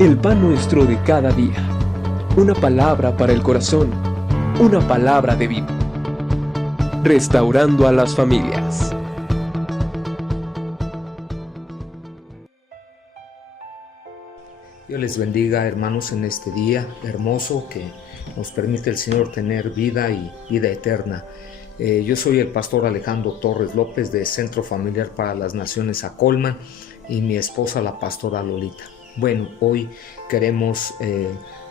El pan nuestro de cada día. Una palabra para el corazón. Una palabra de vida. Restaurando a las familias. Dios les bendiga, hermanos, en este día hermoso que nos permite el Señor tener vida y vida eterna. Yo soy el pastor Alejandro Torres López de Centro Familiar para las Naciones Acolman y mi esposa la pastora Lolita. Bueno, hoy queremos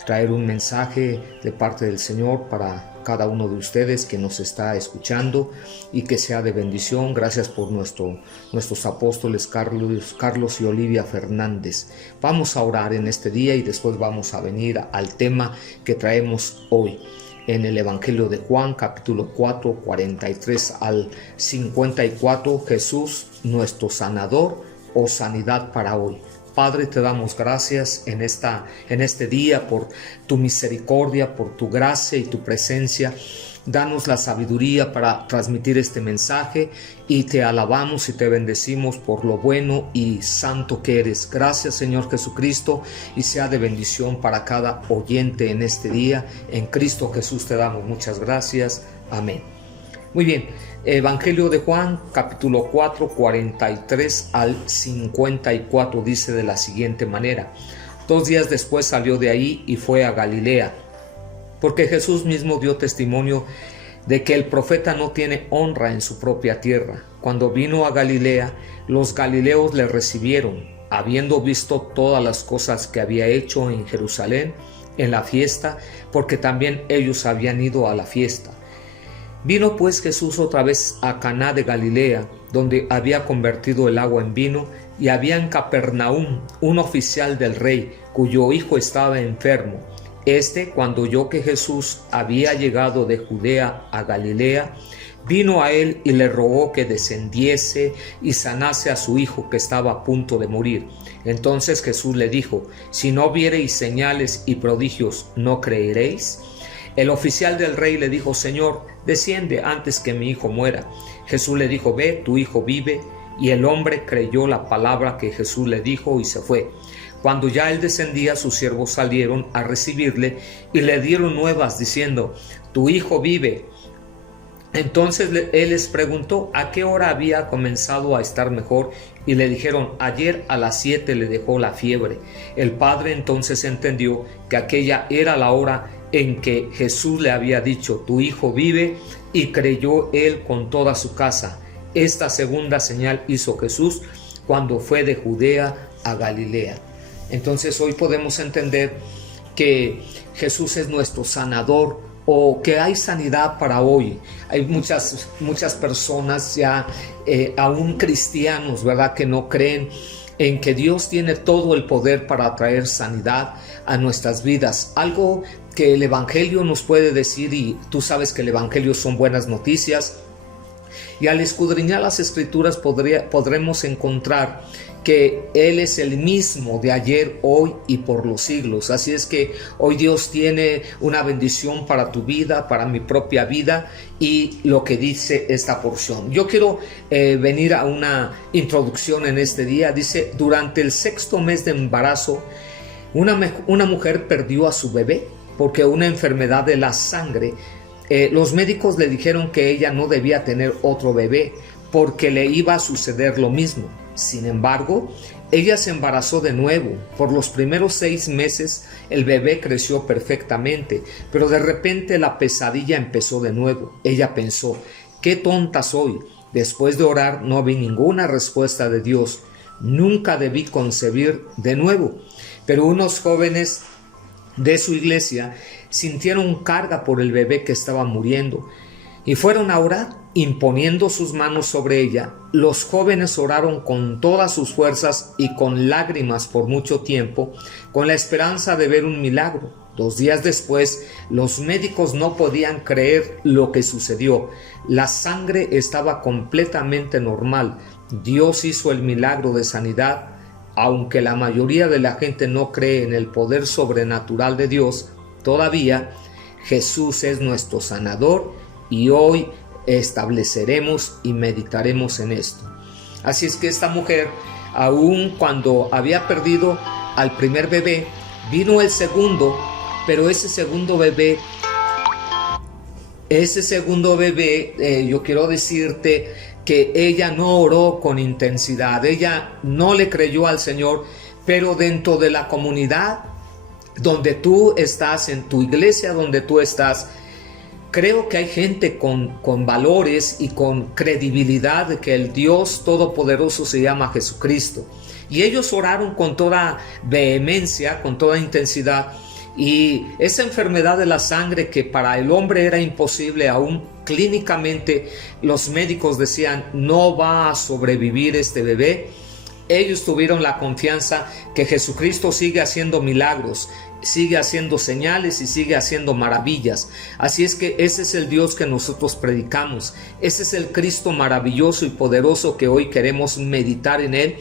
traer un mensaje de parte del Señor para cada uno de ustedes que nos está escuchando y que sea de bendición. Gracias por nuestros apóstoles Carlos y Olivia Fernández. Vamos a orar en este día y después vamos a venir al tema que traemos hoy. En el Evangelio de Juan, capítulo 4, 43 al 54, Jesús, nuestro sanador o sanidad para hoy. Padre, te damos gracias en este día por tu misericordia, por tu gracia y tu presencia. Danos la sabiduría para transmitir este mensaje y te alabamos y te bendecimos por lo bueno y santo que eres. Gracias, Señor Jesucristo, y sea de bendición para cada oyente en este día. En Cristo Jesús te damos muchas gracias. Amén. Muy bien, Evangelio de Juan, capítulo 4, 43 al 54, dice de la siguiente manera: 2 días después salió de ahí y fue a Galilea, porque Jesús mismo dio testimonio de que el profeta no tiene honra en su propia tierra. Cuando vino a Galilea, los galileos le recibieron, habiendo visto todas las cosas que había hecho en Jerusalén en la fiesta, porque también ellos habían ido a la fiesta. Vino pues Jesús otra vez a Caná de Galilea, donde había convertido el agua en vino, y había en Capernaum un oficial del rey, cuyo hijo estaba enfermo. Cuando oyó que Jesús había llegado de Judea a Galilea, vino a él y le rogó que descendiese y sanase a su hijo, que estaba a punto de morir. Entonces Jesús le dijo: si no viereis señales y prodigios, ¿no creeréis? El oficial del rey le dijo: Señor, desciende antes que mi hijo muera. Jesús le dijo: ve, tu hijo vive. Y el hombre creyó la palabra que Jesús le dijo y se fue. Cuando ya él descendía, sus siervos salieron a recibirle y le dieron nuevas diciendo: tu hijo vive. Entonces él les preguntó a qué hora había comenzado a estar mejor, y le dijeron: ayer a las 7 le dejó la fiebre. El padre entonces entendió que aquella era la hora en que Jesús le había dicho: tu hijo vive, y creyó él con toda su casa. Esta segunda señal hizo Jesús cuando fue de Judea a Galilea. Entonces hoy podemos entender que Jesús es nuestro sanador, o que hay sanidad para hoy. Hay muchas personas ya, aún cristianos, ¿verdad?, que no creen en que Dios tiene todo el poder para traer sanidad a nuestras vidas. Algo que el Evangelio nos puede decir, y tú sabes que el Evangelio son buenas noticias, y al escudriñar las Escrituras podremos encontrar que Él es el mismo de ayer, hoy y por los siglos. Así es que hoy Dios tiene una bendición para tu vida, para mi propia vida, y lo que dice esta porción. Yo quiero venir a una introducción en este día. Dice: durante el 6º mes de embarazo, una mujer perdió a su bebé porque una enfermedad de la sangre. Los médicos le dijeron que ella no debía tener otro bebé porque le iba a suceder lo mismo. Sin embargo, ella se embarazó de nuevo. Por los primeros 6 meses el bebé creció perfectamente, pero de repente la pesadilla empezó de nuevo. Ella pensó: qué tonta soy. Después de orar no vi ninguna respuesta de Dios. Nunca debí concebir de nuevo. Pero unos jóvenes de su iglesia sintieron carga por el bebé que estaba muriendo y fueron a orar, imponiendo sus manos sobre ella. Los jóvenes oraron con todas sus fuerzas y con lágrimas por mucho tiempo, con la esperanza de ver un milagro. 2 días después, los médicos no podían creer lo que sucedió. La sangre estaba completamente normal. Dios hizo el milagro de sanidad. Aunque la mayoría de la gente no cree en el poder sobrenatural de Dios, todavía Jesús es nuestro sanador, y hoy estableceremos y meditaremos en esto. Así es que esta mujer, aun cuando había perdido al primer bebé, Vino el segundo, pero ese segundo bebé, yo quiero decirte que ella no oró con intensidad, ella no le creyó al Señor, pero dentro de la comunidad donde tú estás, en tu iglesia donde tú estás, creo que hay gente con valores y con credibilidad de que el Dios Todopoderoso se llama Jesucristo. Y ellos oraron con toda vehemencia, con toda intensidad. Y esa enfermedad de la sangre que para el hombre era imposible, aún clínicamente los médicos decían no va a sobrevivir este bebé, ellos tuvieron la confianza que Jesucristo sigue haciendo milagros, sigue haciendo señales y sigue haciendo maravillas. Así es que ese es el Dios que nosotros predicamos, ese es el Cristo maravilloso y poderoso que hoy queremos meditar en él,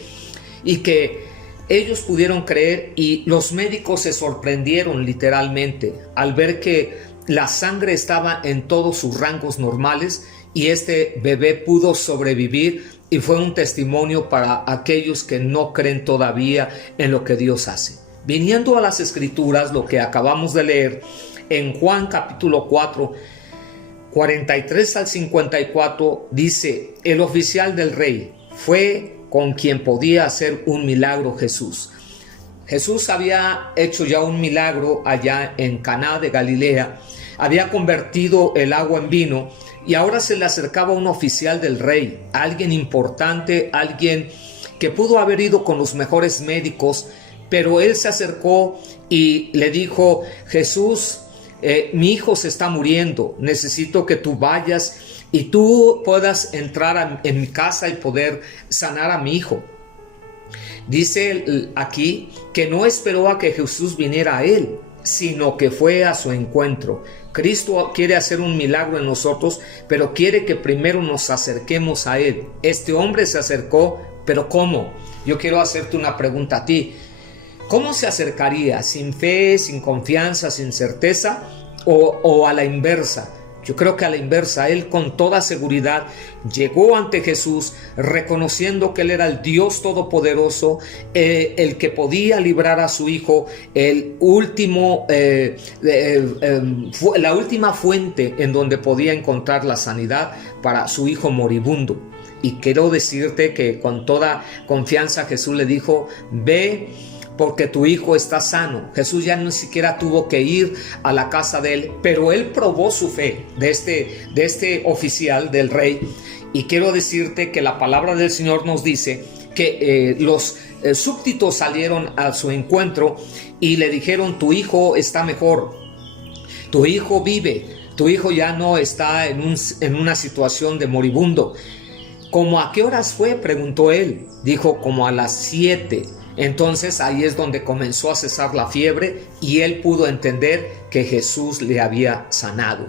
y que ellos pudieron creer, y los médicos se sorprendieron literalmente al ver que la sangre estaba en todos sus rangos normales y este bebé pudo sobrevivir, y fue un testimonio para aquellos que no creen todavía en lo que Dios hace. Viniendo a las Escrituras, lo que acabamos de leer en Juan capítulo 4, 43 al 54, dice: el oficial del rey fue con quien podía hacer un milagro Jesús. Jesús había hecho ya un milagro allá en Caná de Galilea, había convertido el agua en vino, y ahora se le acercaba un oficial del rey, alguien importante, alguien que pudo haber ido con los mejores médicos, pero él se acercó y le dijo: Jesús, mi hijo se está muriendo, necesito que tú vayas y tú puedas entrar en mi casa y poder sanar a mi hijo. Dice aquí que no esperó a que Jesús viniera a él, sino que fue a su encuentro. Cristo quiere hacer un milagro en nosotros, pero quiere que primero nos acerquemos a él. Este hombre se acercó, pero ¿cómo? Yo quiero hacerte una pregunta a ti. ¿Cómo se acercaría? ¿Sin fe, sin confianza, sin certeza? ¿O a la inversa? Yo creo que a la inversa. Él con toda seguridad llegó ante Jesús, reconociendo que él era el Dios Todopoderoso, el que podía librar a su hijo, la última fuente en donde podía encontrar la sanidad para su hijo moribundo. Y quiero decirte que con toda confianza Jesús le dijo: ve, porque tu hijo está sano. Jesús ya ni siquiera tuvo que ir a la casa de él, pero él probó su fe de este oficial del rey. Y quiero decirte que la palabra del Señor nos dice que los súbditos salieron a su encuentro y le dijeron: tu hijo está mejor, tu hijo vive, tu hijo ya no está en una situación de moribundo. ¿Cómo a qué horas fue?, preguntó él. Dijo: como a las 7. Entonces ahí es donde comenzó a cesar la fiebre y él pudo entender que Jesús le había sanado.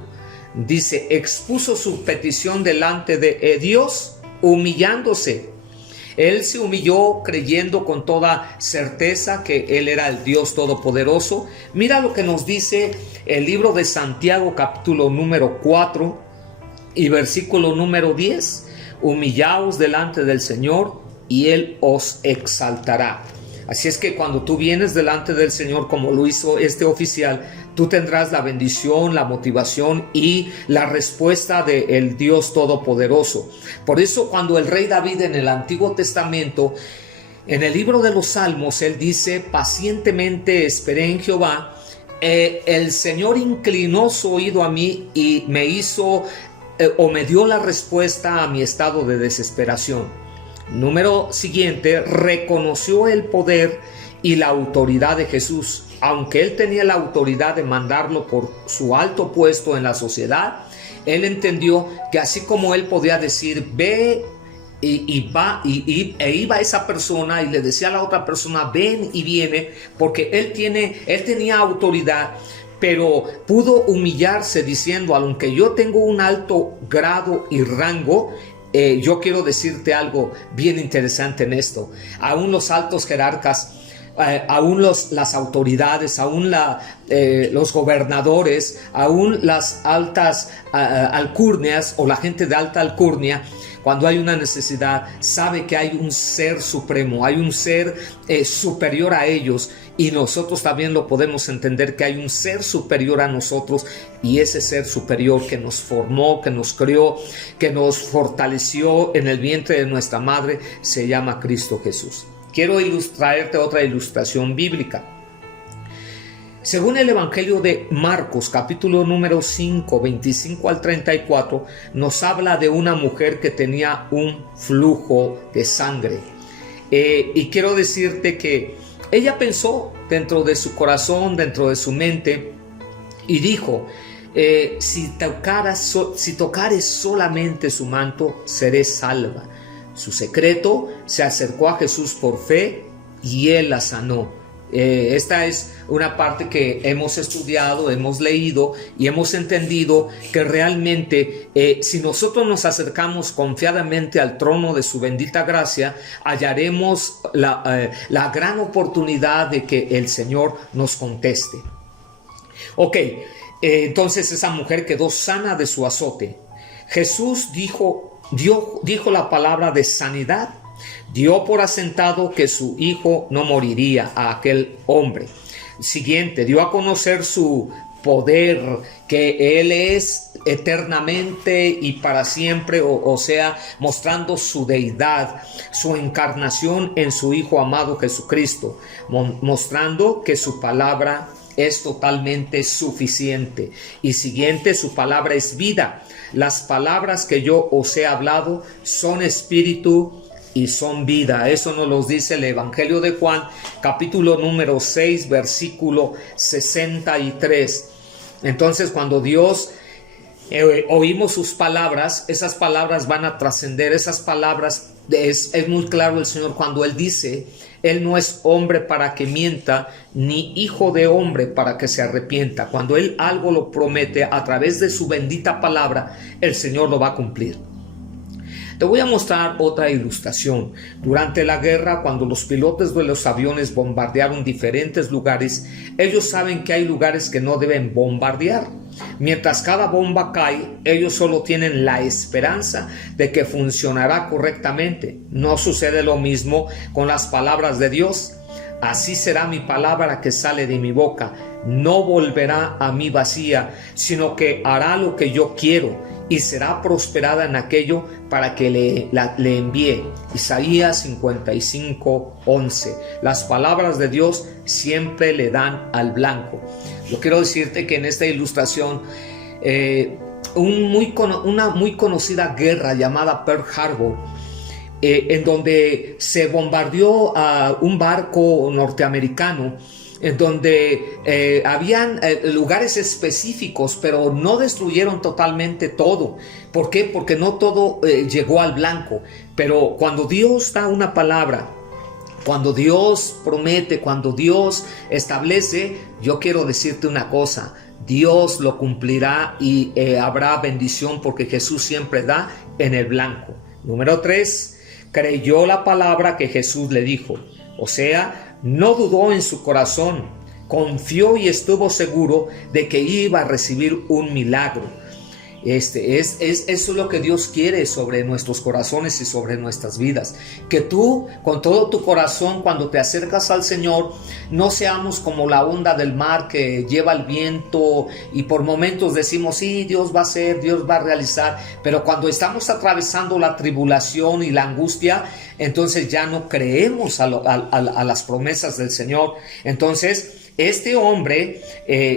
Dice: expuso su petición delante de Dios, humillándose. Él se humilló creyendo con toda certeza que él era el Dios Todopoderoso. Mira lo que nos dice el libro de Santiago capítulo número 4 y versículo número 10. Humillaos delante del Señor y Él os exaltará. Así es que cuando tú vienes delante del Señor, como lo hizo este oficial, tú tendrás la bendición, la motivación y la respuesta del Dios Todopoderoso. Por eso cuando el rey David en el Antiguo Testamento, en el libro de los Salmos, él dice: pacientemente esperé en Jehová, el Señor inclinó su oído a mí y me hizo o me dio la respuesta a mi estado de desesperación. Número siguiente, reconoció el poder y la autoridad de Jesús. Aunque él tenía la autoridad de mandarlo por su alto puesto en la sociedad, él entendió que así como él podía decir: ve, e iba esa persona y le decía a la otra persona: ven, y viene, porque él tenía autoridad. Pero pudo humillarse diciendo: aunque yo tengo un alto grado y rango, yo quiero decirte algo bien interesante en esto. Aún los altos jerarcas, aún las autoridades, aún los gobernadores, aún las altas alcurnias o la gente de alta alcurnia, cuando hay una necesidad, sabe que hay un ser supremo, hay un ser superior a ellos, y nosotros también lo podemos entender, que hay un ser superior a nosotros, y ese ser superior que nos formó, que nos creó, que nos fortaleció en el vientre de nuestra madre, se llama Cristo Jesús. Quiero traerte otra ilustración bíblica. Según el Evangelio de Marcos, capítulo número 5, 25 al 34, nos habla de una mujer que tenía un flujo de sangre. Y quiero decirte que ella pensó dentro de su corazón, dentro de su mente, y dijo, si tocares solamente su manto, seré salva. Su secreto, se acercó a Jesús por fe y él la sanó. Esta es una parte que hemos estudiado, hemos leído y hemos entendido que realmente si nosotros nos acercamos confiadamente al trono de su bendita gracia, hallaremos la gran oportunidad de que el Señor nos conteste. Entonces esa mujer quedó sana de su azote. Jesús dijo la palabra de sanidad. Dio por asentado que su hijo no moriría a aquel hombre. Siguiente, dio a conocer su poder, que Él es eternamente y para siempre, o sea, mostrando su deidad, su encarnación en su Hijo amado Jesucristo, mostrando que su palabra es totalmente suficiente. Y siguiente, su palabra es vida. Las palabras que yo os he hablado son espíritu y son vida. Eso nos lo dice el Evangelio de Juan, capítulo número 6, versículo 63. Entonces, cuando Dios oímos sus palabras, esas palabras van a trascender. Esas palabras, es muy claro el Señor cuando Él dice, Él no es hombre para que mienta, ni hijo de hombre para que se arrepienta. Cuando Él algo lo promete a través de su bendita palabra, el Señor lo va a cumplir. Te voy a mostrar otra ilustración. Durante la guerra, cuando los pilotos de los aviones bombardearon diferentes lugares, ellos saben que hay lugares que no deben bombardear. Mientras cada bomba cae, ellos solo tienen la esperanza de que funcionará correctamente. No sucede lo mismo con las palabras de Dios. Así será mi palabra que sale de mi boca. No volverá a mí vacía, sino que hará lo que yo quiero y será prosperada en aquello para que le envíe. Isaías 55:11. Las palabras de Dios siempre le dan al blanco. Yo quiero decirte que en esta ilustración, una muy conocida guerra llamada Pearl Harbor, en donde se bombardeó a un barco norteamericano, en donde habían lugares específicos, pero no destruyeron totalmente todo. ¿Por qué? Porque no todo llegó al blanco. Pero cuando Dios da una palabra, cuando Dios promete, cuando Dios establece, yo quiero decirte una cosa: Dios lo cumplirá y habrá bendición, porque Jesús siempre da en el blanco. Número 3, creyó la palabra que Jesús le dijo. O sea, no dudó en su corazón, confió y estuvo seguro de que iba a recibir un milagro. Eso es lo que Dios quiere sobre nuestros corazones y sobre nuestras vidas. Que tú, con todo tu corazón, cuando te acercas al Señor, no seamos como la onda del mar que lleva el viento y por momentos decimos, sí, Dios va a hacer, Dios va a realizar, pero cuando estamos atravesando la tribulación y la angustia, entonces ya no creemos a las promesas del Señor. Entonces, este hombre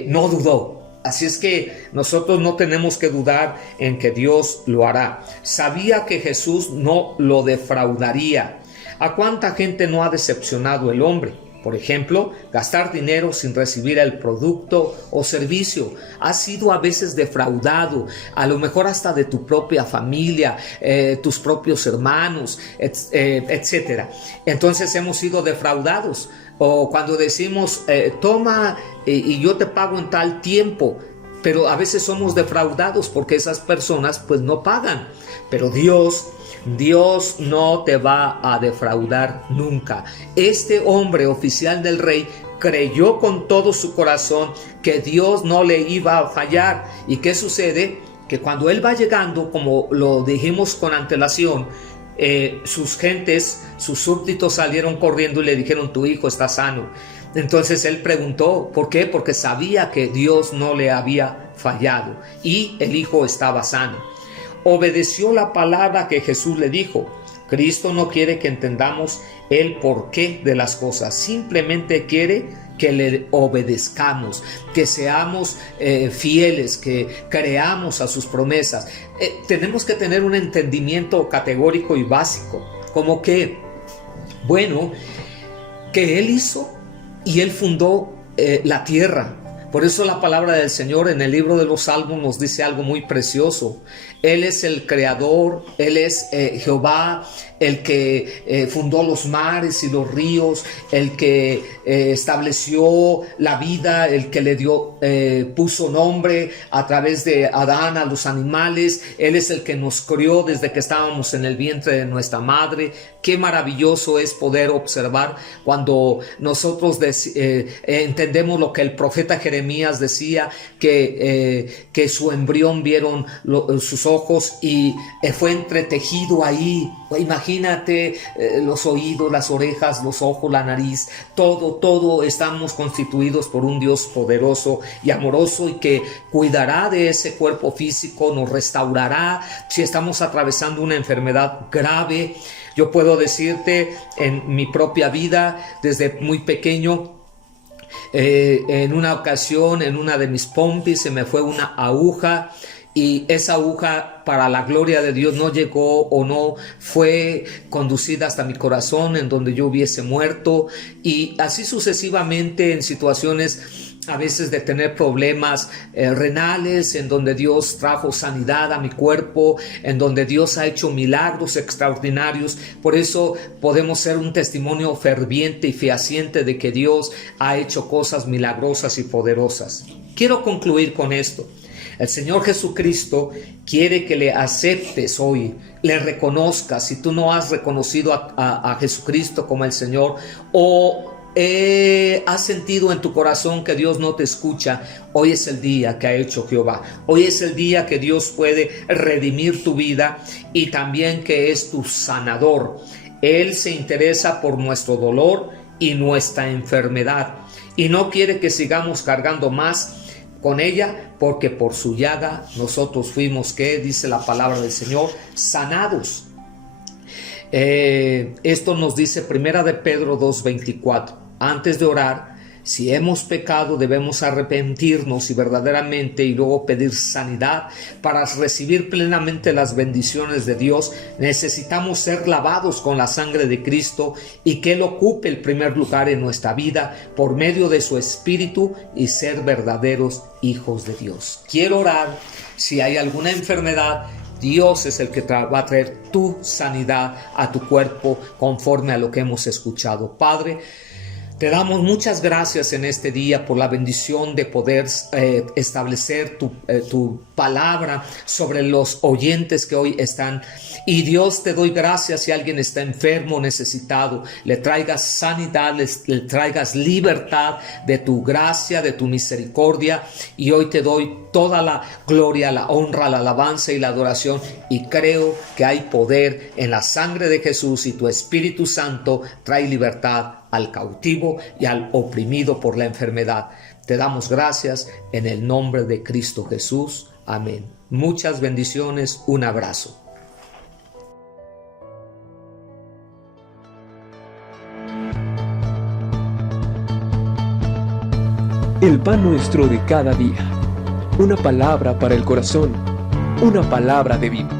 no dudó. Así es que nosotros no tenemos que dudar en que Dios lo hará. Sabía que Jesús no lo defraudaría. ¿A cuánta gente no ha decepcionado el hombre? Por ejemplo, gastar dinero sin recibir el producto o servicio. Has sido a veces defraudado, a lo mejor hasta de tu propia familia, tus propios hermanos, etc. Entonces hemos sido defraudados. O cuando decimos, toma y yo te pago en tal tiempo, pero a veces somos defraudados porque esas personas pues no pagan. Pero Dios no te va a defraudar nunca. Este hombre oficial del rey creyó con todo su corazón que Dios no le iba a fallar. ¿Y qué sucede? que cuando él va llegando, como lo dijimos con antelación, sus gentes, sus súbditos salieron corriendo y le dijeron: tu hijo está sano. Entonces él preguntó, ¿por qué? Porque sabía que Dios no le había fallado y el hijo estaba sano. Obedeció la palabra que Jesús le dijo. Cristo no quiere que entendamos el porqué de las cosas, simplemente quiere que le obedezcamos, que seamos fieles, que creamos a sus promesas. Tenemos que tener un entendimiento categórico y básico, como que, bueno, que Él hizo y Él fundó la tierra. Por eso la palabra del Señor en el libro de los Salmos nos dice algo muy precioso. Él es el creador, Él es Jehová, el que fundó los mares y los ríos, el que estableció la vida, el que le dio, puso nombre a través de Adán a los animales. Él es el que nos crió desde que estábamos en el vientre de nuestra madre. Qué maravilloso es poder observar cuando nosotros entendemos lo que el profeta Jeremías decía, que su embrión vieron sus ojos y fue entretejido ahí. Imagínate los oídos, las orejas, los ojos, la nariz, todo estamos constituidos por un Dios poderoso y amoroso y que cuidará de ese cuerpo físico, nos restaurará si estamos atravesando una enfermedad grave. Yo puedo decirte en mi propia vida, desde muy pequeño, en una ocasión, en una de mis pompis, se me fue una aguja. Y esa aguja, para la gloria de Dios, no llegó o no fue conducida hasta mi corazón, en donde yo hubiese muerto. Y así sucesivamente en situaciones a veces de tener problemas renales, en donde Dios trajo sanidad a mi cuerpo, en donde Dios ha hecho milagros extraordinarios. Por eso podemos ser un testimonio ferviente y fehaciente de que Dios ha hecho cosas milagrosas y poderosas. Quiero concluir con esto. El Señor Jesucristo quiere que le aceptes hoy, le reconozcas. Si tú no has reconocido a Jesucristo como el Señor o has sentido en tu corazón que Dios no te escucha, hoy es el día que ha hecho Jehová. Hoy es el día que Dios puede redimir tu vida y también que es tu sanador. Él se interesa por nuestro dolor y nuestra enfermedad y no quiere que sigamos cargando más con ella, porque por su llaga nosotros fuimos, que dice la palabra del Señor, sanados. Esto nos dice Primera de Pedro 2:24. Antes de orar, si hemos pecado, debemos arrepentirnos y verdaderamente y luego pedir sanidad. Para recibir plenamente las bendiciones de Dios, necesitamos ser lavados con la sangre de Cristo y que Él ocupe el primer lugar en nuestra vida por medio de su Espíritu y ser verdaderos hijos de Dios. Quiero orar. Si hay alguna enfermedad, Dios es el que va a traer tu sanidad a tu cuerpo conforme a lo que hemos escuchado. Padre, te damos muchas gracias en este día por la bendición de poder establecer tu palabra sobre los oyentes que hoy están. Y Dios, te doy gracias si alguien está enfermo, necesitado, le traigas sanidad, le traigas libertad de tu gracia, de tu misericordia. Y hoy te doy toda la gloria, la honra, la alabanza y la adoración. Y creo que hay poder en la sangre de Jesús y tu Espíritu Santo trae libertad al cautivo y al oprimido por la enfermedad. Te damos gracias en el nombre de Cristo Jesús. Amén. Muchas bendiciones. Un abrazo. El pan nuestro de cada día. Una palabra para el corazón. Una palabra de vida.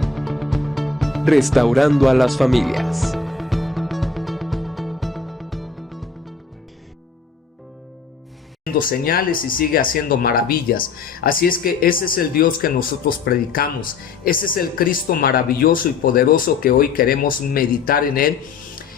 Restaurando a las familias. Señales y sigue haciendo maravillas. Así es que ese es el Dios que nosotros predicamos. Ese es el Cristo maravilloso y poderoso que hoy queremos meditar en Él,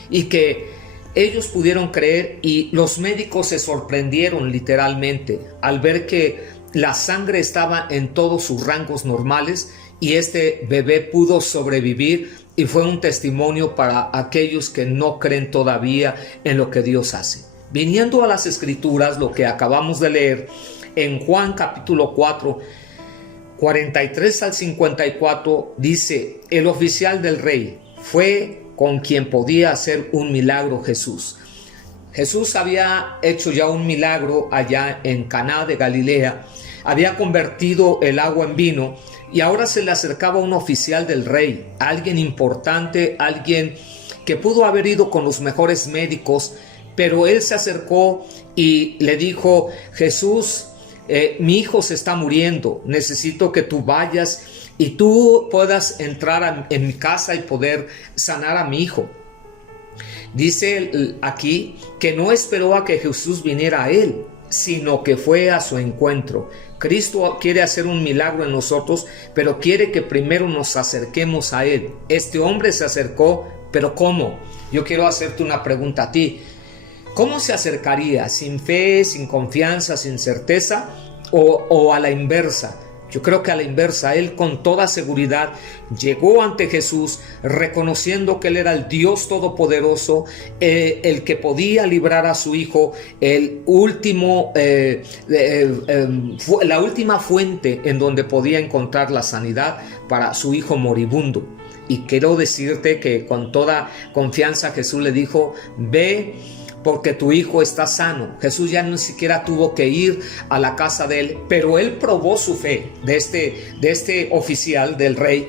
y que ellos pudieron creer, y los médicos se sorprendieron literalmente al ver que la sangre estaba en todos sus rangos normales y este bebé pudo sobrevivir, y fue un testimonio para aquellos que no creen todavía en lo que Dios hace. Viniendo a las Escrituras, lo que acabamos de leer en Juan capítulo 4, 43 al 54 dice: el oficial del rey fue con quien podía hacer un milagro Jesús. Jesús había hecho ya un milagro allá en Caná de Galilea, había convertido el agua en vino y ahora se le acercaba un oficial del rey, alguien importante, alguien que pudo haber ido con los mejores médicos, pero él se acercó y le dijo: Jesús, mi hijo se está muriendo, necesito que tú vayas y tú puedas entrar en mi casa y poder sanar a mi hijo. Dice aquí que no esperó a que Jesús viniera a él, sino que fue a su encuentro. Cristo quiere hacer un milagro en nosotros, pero quiere que primero nos acerquemos a Él. Este hombre se acercó, pero ¿cómo? Yo quiero hacerte una pregunta a ti. ¿Cómo se acercaría? ¿Sin fe, sin confianza, sin certeza? ¿O a la inversa? Yo creo que a la inversa. Él con toda seguridad llegó ante Jesús reconociendo que Él era el Dios Todopoderoso, el que podía librar a su hijo, la última fuente en donde podía encontrar la sanidad para su hijo moribundo. Y quiero decirte que con toda confianza Jesús le dijo: ve, porque tu hijo está sano. Jesús ya ni siquiera tuvo que ir a la casa de él, pero él probó su fe de este oficial del rey.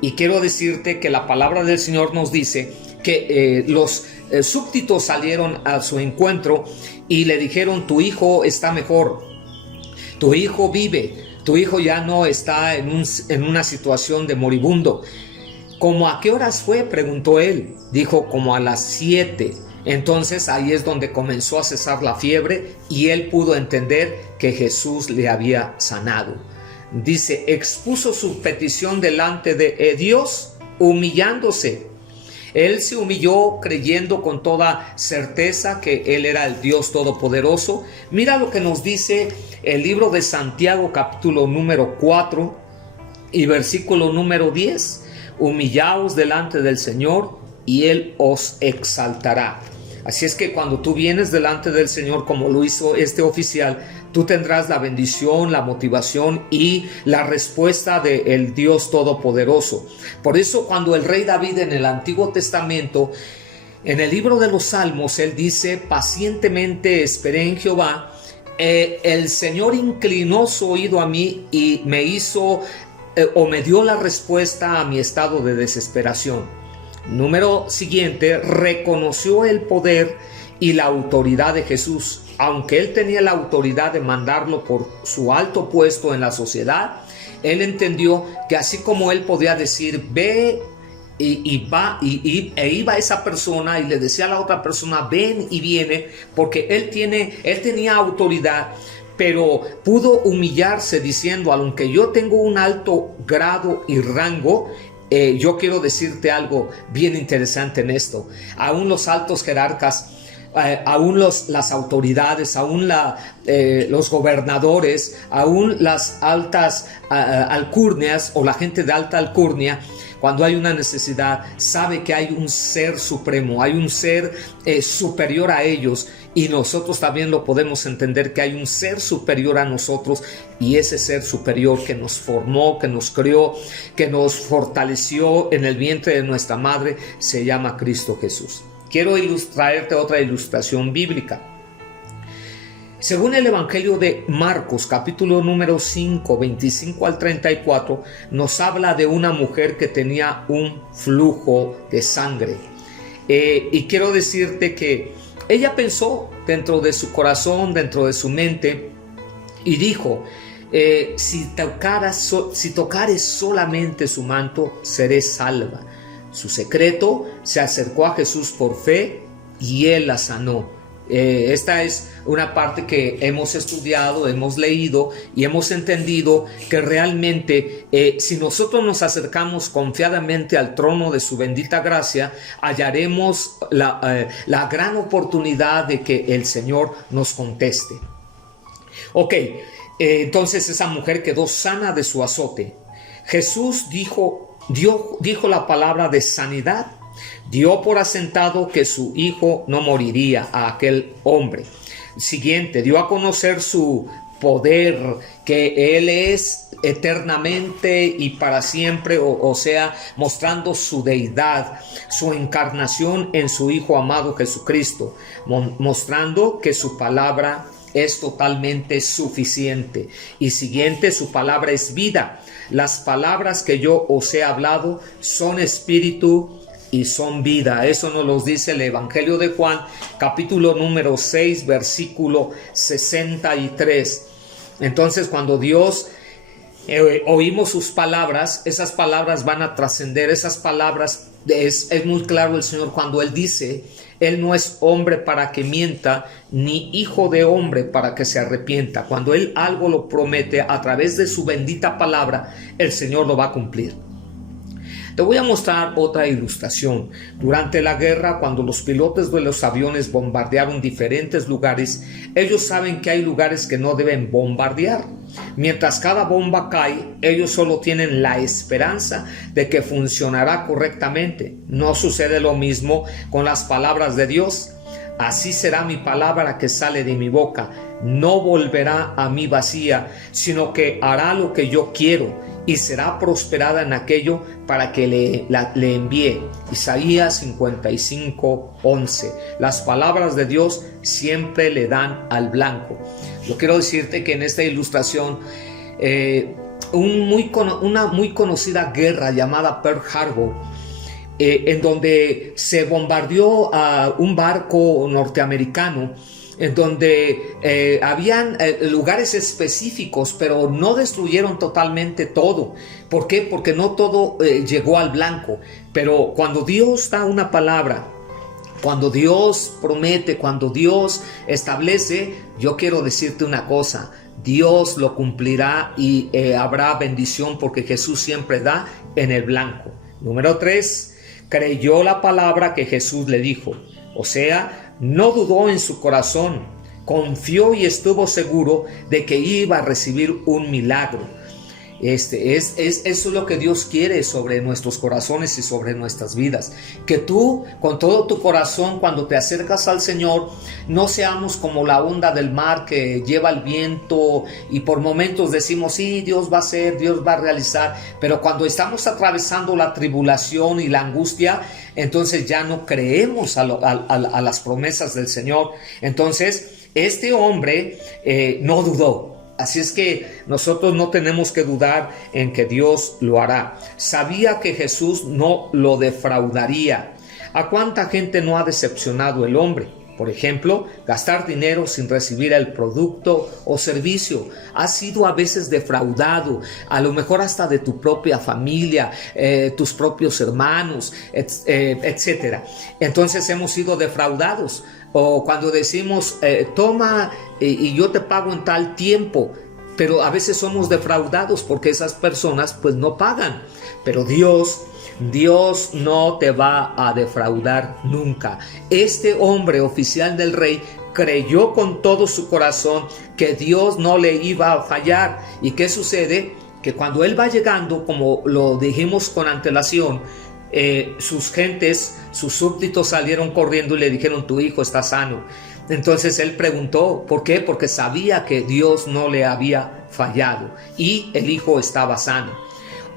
Y quiero decirte que la palabra del Señor nos dice que los súbditos salieron a su encuentro y le dijeron: tu hijo está mejor, tu hijo vive, tu hijo ya no está en una situación de moribundo. ¿Cómo a qué horas fue?, preguntó él. Dijo: como a las 7. Entonces ahí es donde comenzó a cesar la fiebre y él pudo entender que Jesús le había sanado. Dice: expuso su petición delante de Dios, humillándose. Él se humilló creyendo con toda certeza que Él era el Dios Todopoderoso. Mira lo que nos dice el libro de Santiago, capítulo número 4 y versículo número 10. Humillaos delante del Señor y Él os exaltará. Así es que cuando tú vienes delante del Señor, como lo hizo este oficial, tú tendrás la bendición, la motivación y la respuesta del Dios Todopoderoso. Por eso cuando el rey David en el Antiguo Testamento, en el libro de los Salmos, él dice: pacientemente esperé en Jehová, el Señor inclinó su oído a mí y me hizo me dio la respuesta a mi estado de desesperación. Número siguiente, reconoció el poder y la autoridad de Jesús. Aunque él tenía la autoridad de mandarlo por su alto puesto en la sociedad, él entendió que así como él podía decir: ve, e iba esa persona y le decía a la otra persona: ven, y viene, porque él tenía autoridad. Pero pudo humillarse diciendo: aunque yo tengo un alto grado y rango, yo quiero decirte algo bien interesante en esto. Aún los altos jerarcas, aún las autoridades, aún los gobernadores, aún las altas alcurnias o la gente de alta alcurnia, cuando hay una necesidad, sabe que hay un ser supremo, hay un ser superior a ellos, y nosotros también lo podemos entender, que hay un ser superior a nosotros, y ese ser superior que nos formó, que nos creó, que nos fortaleció en el vientre de nuestra madre, se llama Cristo Jesús. Quiero traerte otra ilustración bíblica. Según el Evangelio de Marcos, capítulo número 5, 25 al 34, nos habla de una mujer que tenía un flujo de sangre. Y quiero decirte que ella pensó dentro de su corazón, dentro de su mente, y dijo: si tocares solamente su manto, seré salva. Su secreto: se acercó a Jesús por fe y Él la sanó. Esta es una parte que hemos estudiado, hemos leído y hemos entendido que realmente si nosotros nos acercamos confiadamente al trono de su bendita gracia, hallaremos la gran oportunidad de que el Señor nos conteste. Entonces esa mujer quedó sana de su azote. Jesús dijo la palabra de sanidad. Dio por asentado que su hijo no moriría a aquel hombre. Siguiente, dio a conocer su poder, que Él es eternamente y para siempre, o sea, mostrando su deidad, su encarnación en su Hijo amado Jesucristo, mostrando que su palabra es totalmente suficiente. Y siguiente, su palabra es vida. Las palabras que yo os he hablado son espíritu y son vida. Eso nos lo dice el Evangelio de Juan, capítulo número 6, versículo 63. Entonces, cuando Dios oímos sus palabras, esas palabras van a trascender. Esas palabras, es muy claro el Señor cuando Él dice: Él no es hombre para que mienta, ni hijo de hombre para que se arrepienta. Cuando Él algo lo promete a través de su bendita palabra, el Señor lo va a cumplir. Te voy a mostrar otra ilustración. Durante la guerra, cuando los pilotos de los aviones bombardearon diferentes lugares, ellos saben que hay lugares que no deben bombardear. Mientras cada bomba cae, ellos solo tienen la esperanza de que funcionará correctamente. No sucede lo mismo con las palabras de Dios. Así será mi palabra que sale de mi boca. No volverá a mí vacía, sino que hará lo que yo quiero y será prosperada en aquello para que le envíe. Isaías 55:11. Las palabras de Dios siempre le dan al blanco. Yo quiero decirte que en esta ilustración, una muy conocida guerra llamada Pearl Harbor, en donde se bombardeó a un barco norteamericano, en donde habían lugares específicos, pero no destruyeron totalmente todo. ¿Por qué? Porque no todo llegó al blanco. Pero cuando Dios da una palabra, cuando Dios promete, cuando Dios establece, yo quiero decirte una cosa: Dios lo cumplirá y habrá bendición, porque Jesús siempre da en el blanco. Número 3, creyó la palabra que Jesús le dijo. O sea, no dudó en su corazón, confió y estuvo seguro de que iba a recibir un milagro. Eso es lo que Dios quiere sobre nuestros corazones y sobre nuestras vidas. Que tú, con todo tu corazón, cuando te acercas al Señor, no seamos como la onda del mar que lleva el viento y por momentos decimos: sí, Dios va a hacer, Dios va a realizar, pero cuando estamos atravesando la tribulación y la angustia, entonces ya no creemos a las promesas del Señor. Entonces, este hombre no dudó. Así es que nosotros no tenemos que dudar en que Dios lo hará. Sabía que Jesús no lo defraudaría. ¿A cuánta gente no ha decepcionado el hombre? Por ejemplo, gastar dinero sin recibir el producto o servicio. Has sido a veces defraudado, a lo mejor hasta de tu propia familia, tus propios hermanos, etc. Entonces hemos sido defraudados. O cuando decimos: toma y yo te pago en tal tiempo. Pero a veces somos defraudados porque esas personas pues no pagan. Pero Dios no te va a defraudar nunca. Este hombre, oficial del rey, creyó con todo su corazón que Dios no le iba a fallar. ¿Y qué sucede? Que cuando él va llegando, como lo dijimos con antelación, sus gentes, sus súbditos salieron corriendo y le dijeron: tu hijo está sano. Entonces él preguntó: ¿por qué? Porque sabía que Dios no le había fallado y el hijo estaba sano.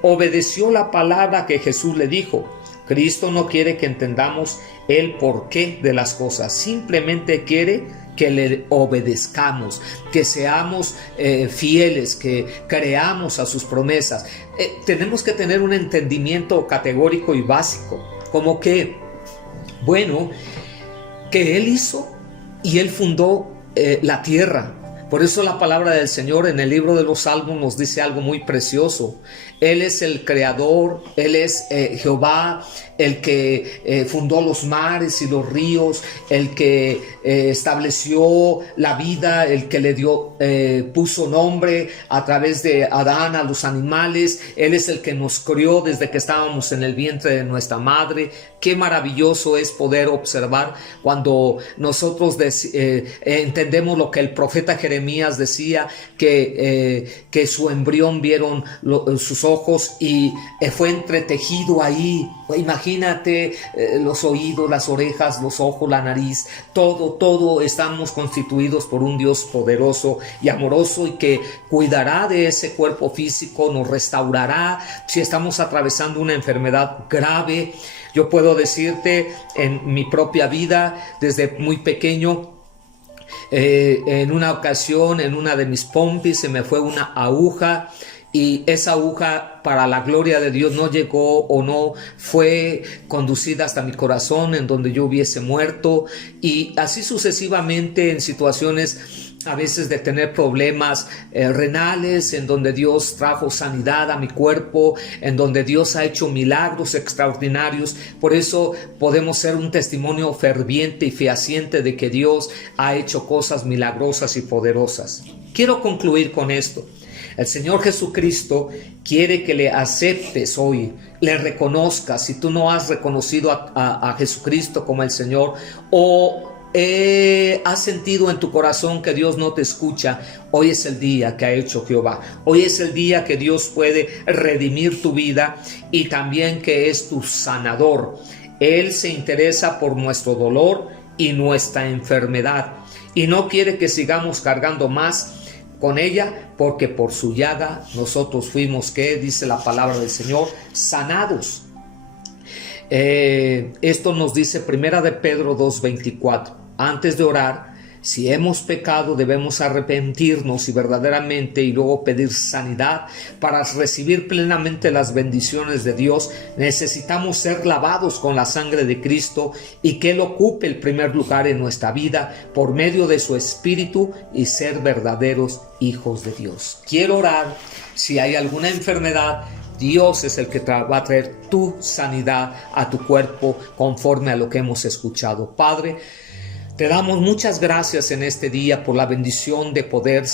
Obedeció la palabra que Jesús le dijo. Cristo no quiere que entendamos el porqué de las cosas, simplemente quiere que le obedezcamos, que seamos fieles, que creamos a sus promesas. Tenemos que tener un entendimiento categórico y básico, como que, bueno, que Él hizo y Él fundó la tierra. Por eso la palabra del Señor en el libro de los Salmos nos dice algo muy precioso. Él es el creador, Él es Jehová, el que fundó los mares y los ríos, el que estableció la vida, el que le dio, puso nombre a través de Adán a los animales. Él es el que nos crió desde que estábamos en el vientre de nuestra madre. Qué maravilloso es poder observar cuando nosotros entendemos lo que el profeta Jeremías decía, que su embrión vieron sus ojos ojos y fue entretejido ahí. Imagínate los oídos, las orejas, los ojos, la nariz, todo estamos constituidos por un Dios poderoso y amoroso y que cuidará de ese cuerpo físico, nos restaurará si estamos atravesando una enfermedad grave. Yo puedo decirte en mi propia vida, desde muy pequeño, en una ocasión, en una de mis pompis, se me fue una aguja y esa aguja, para la gloria de Dios, no llegó o no fue conducida hasta mi corazón, en donde yo hubiese muerto, y así sucesivamente en situaciones a veces de tener problemas renales, en donde Dios trajo sanidad a mi cuerpo, en donde Dios ha hecho milagros extraordinarios. Por eso podemos ser un testimonio ferviente y fehaciente de que Dios ha hecho cosas milagrosas y poderosas. Quiero concluir con esto. El Señor Jesucristo quiere que le aceptes hoy, le reconozcas. Si tú no has reconocido a Jesucristo como el Señor, o has sentido en tu corazón que Dios no te escucha, hoy es el día que ha hecho Jehová. Hoy es el día que Dios puede redimir tu vida y también que es tu sanador. Él se interesa por nuestro dolor y nuestra enfermedad y no quiere que sigamos cargando más con ella, porque por su llaga nosotros fuimos, que dice la palabra del Señor, sanados. Esto nos dice Primera de Pedro 2:24. Antes de orar, si hemos pecado, debemos arrepentirnos y verdaderamente y luego pedir sanidad. Para recibir plenamente las bendiciones de Dios, necesitamos ser lavados con la sangre de Cristo y que Él ocupe el primer lugar en nuestra vida por medio de su Espíritu y ser verdaderos hijos de Dios. Quiero orar. Si hay alguna enfermedad, Dios es el que va a traer tu sanidad a tu cuerpo conforme a lo que hemos escuchado. Padre, te damos muchas gracias en este día por la bendición de poder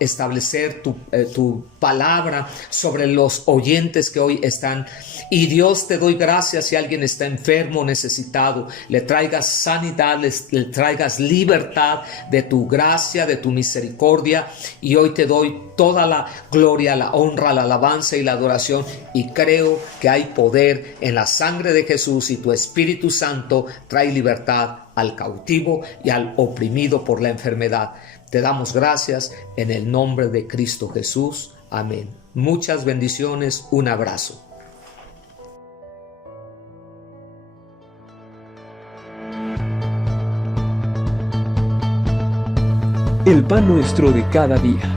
establecer tu palabra sobre los oyentes que hoy están. Y Dios, te doy gracias si alguien está enfermo, necesitado, le traigas sanidad, le traigas libertad de tu gracia, de tu misericordia. Y hoy te doy toda la gloria, la honra, la alabanza y la adoración. Y creo que hay poder en la sangre de Jesús y tu Espíritu Santo trae libertad al cautivo y al oprimido por la enfermedad. Te damos gracias en el nombre de Cristo Jesús. Amén. Muchas bendiciones. Un abrazo. El pan nuestro de cada día.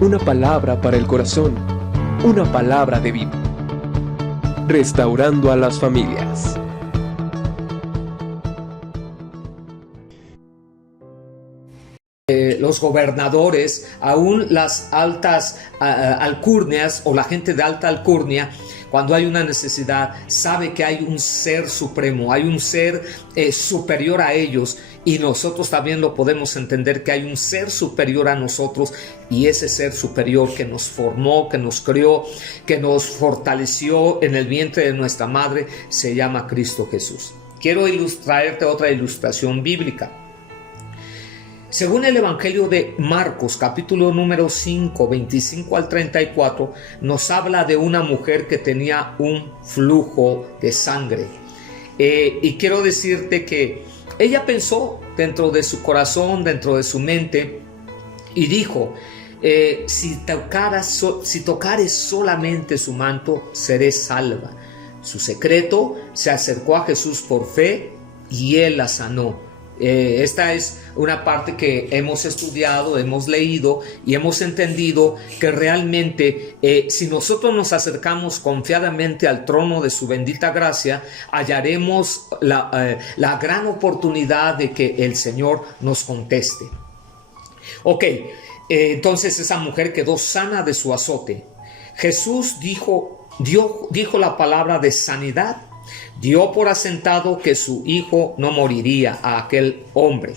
Una palabra para el corazón. Una palabra de vida. Restaurando a las familias. Los gobernadores, aún las altas alcurnias o la gente de alta alcurnia, cuando hay una necesidad, sabe que hay un ser supremo, hay un ser superior a ellos, y nosotros también lo podemos entender, que hay un ser superior a nosotros, y ese ser superior que nos formó, que nos creó, que nos fortaleció en el vientre de nuestra madre, se llama Cristo Jesús. Quiero traerte otra ilustración bíblica. Según el Evangelio de Marcos, capítulo número 5, 25 al 34, nos habla de una mujer que tenía un flujo de sangre. Y quiero decirte que ella pensó dentro de su corazón, dentro de su mente, y dijo, si tocares solamente su manto, seré salva. Su secreto, se acercó a Jesús por fe y Él la sanó. Esta es una parte que hemos estudiado, hemos leído y hemos entendido que realmente si nosotros nos acercamos confiadamente al trono de su bendita gracia, hallaremos la gran oportunidad de que el Señor nos conteste. Entonces esa mujer quedó sana de su azote. Jesús dijo la palabra de sanidad. Dio por asentado que su hijo no moriría a aquel hombre.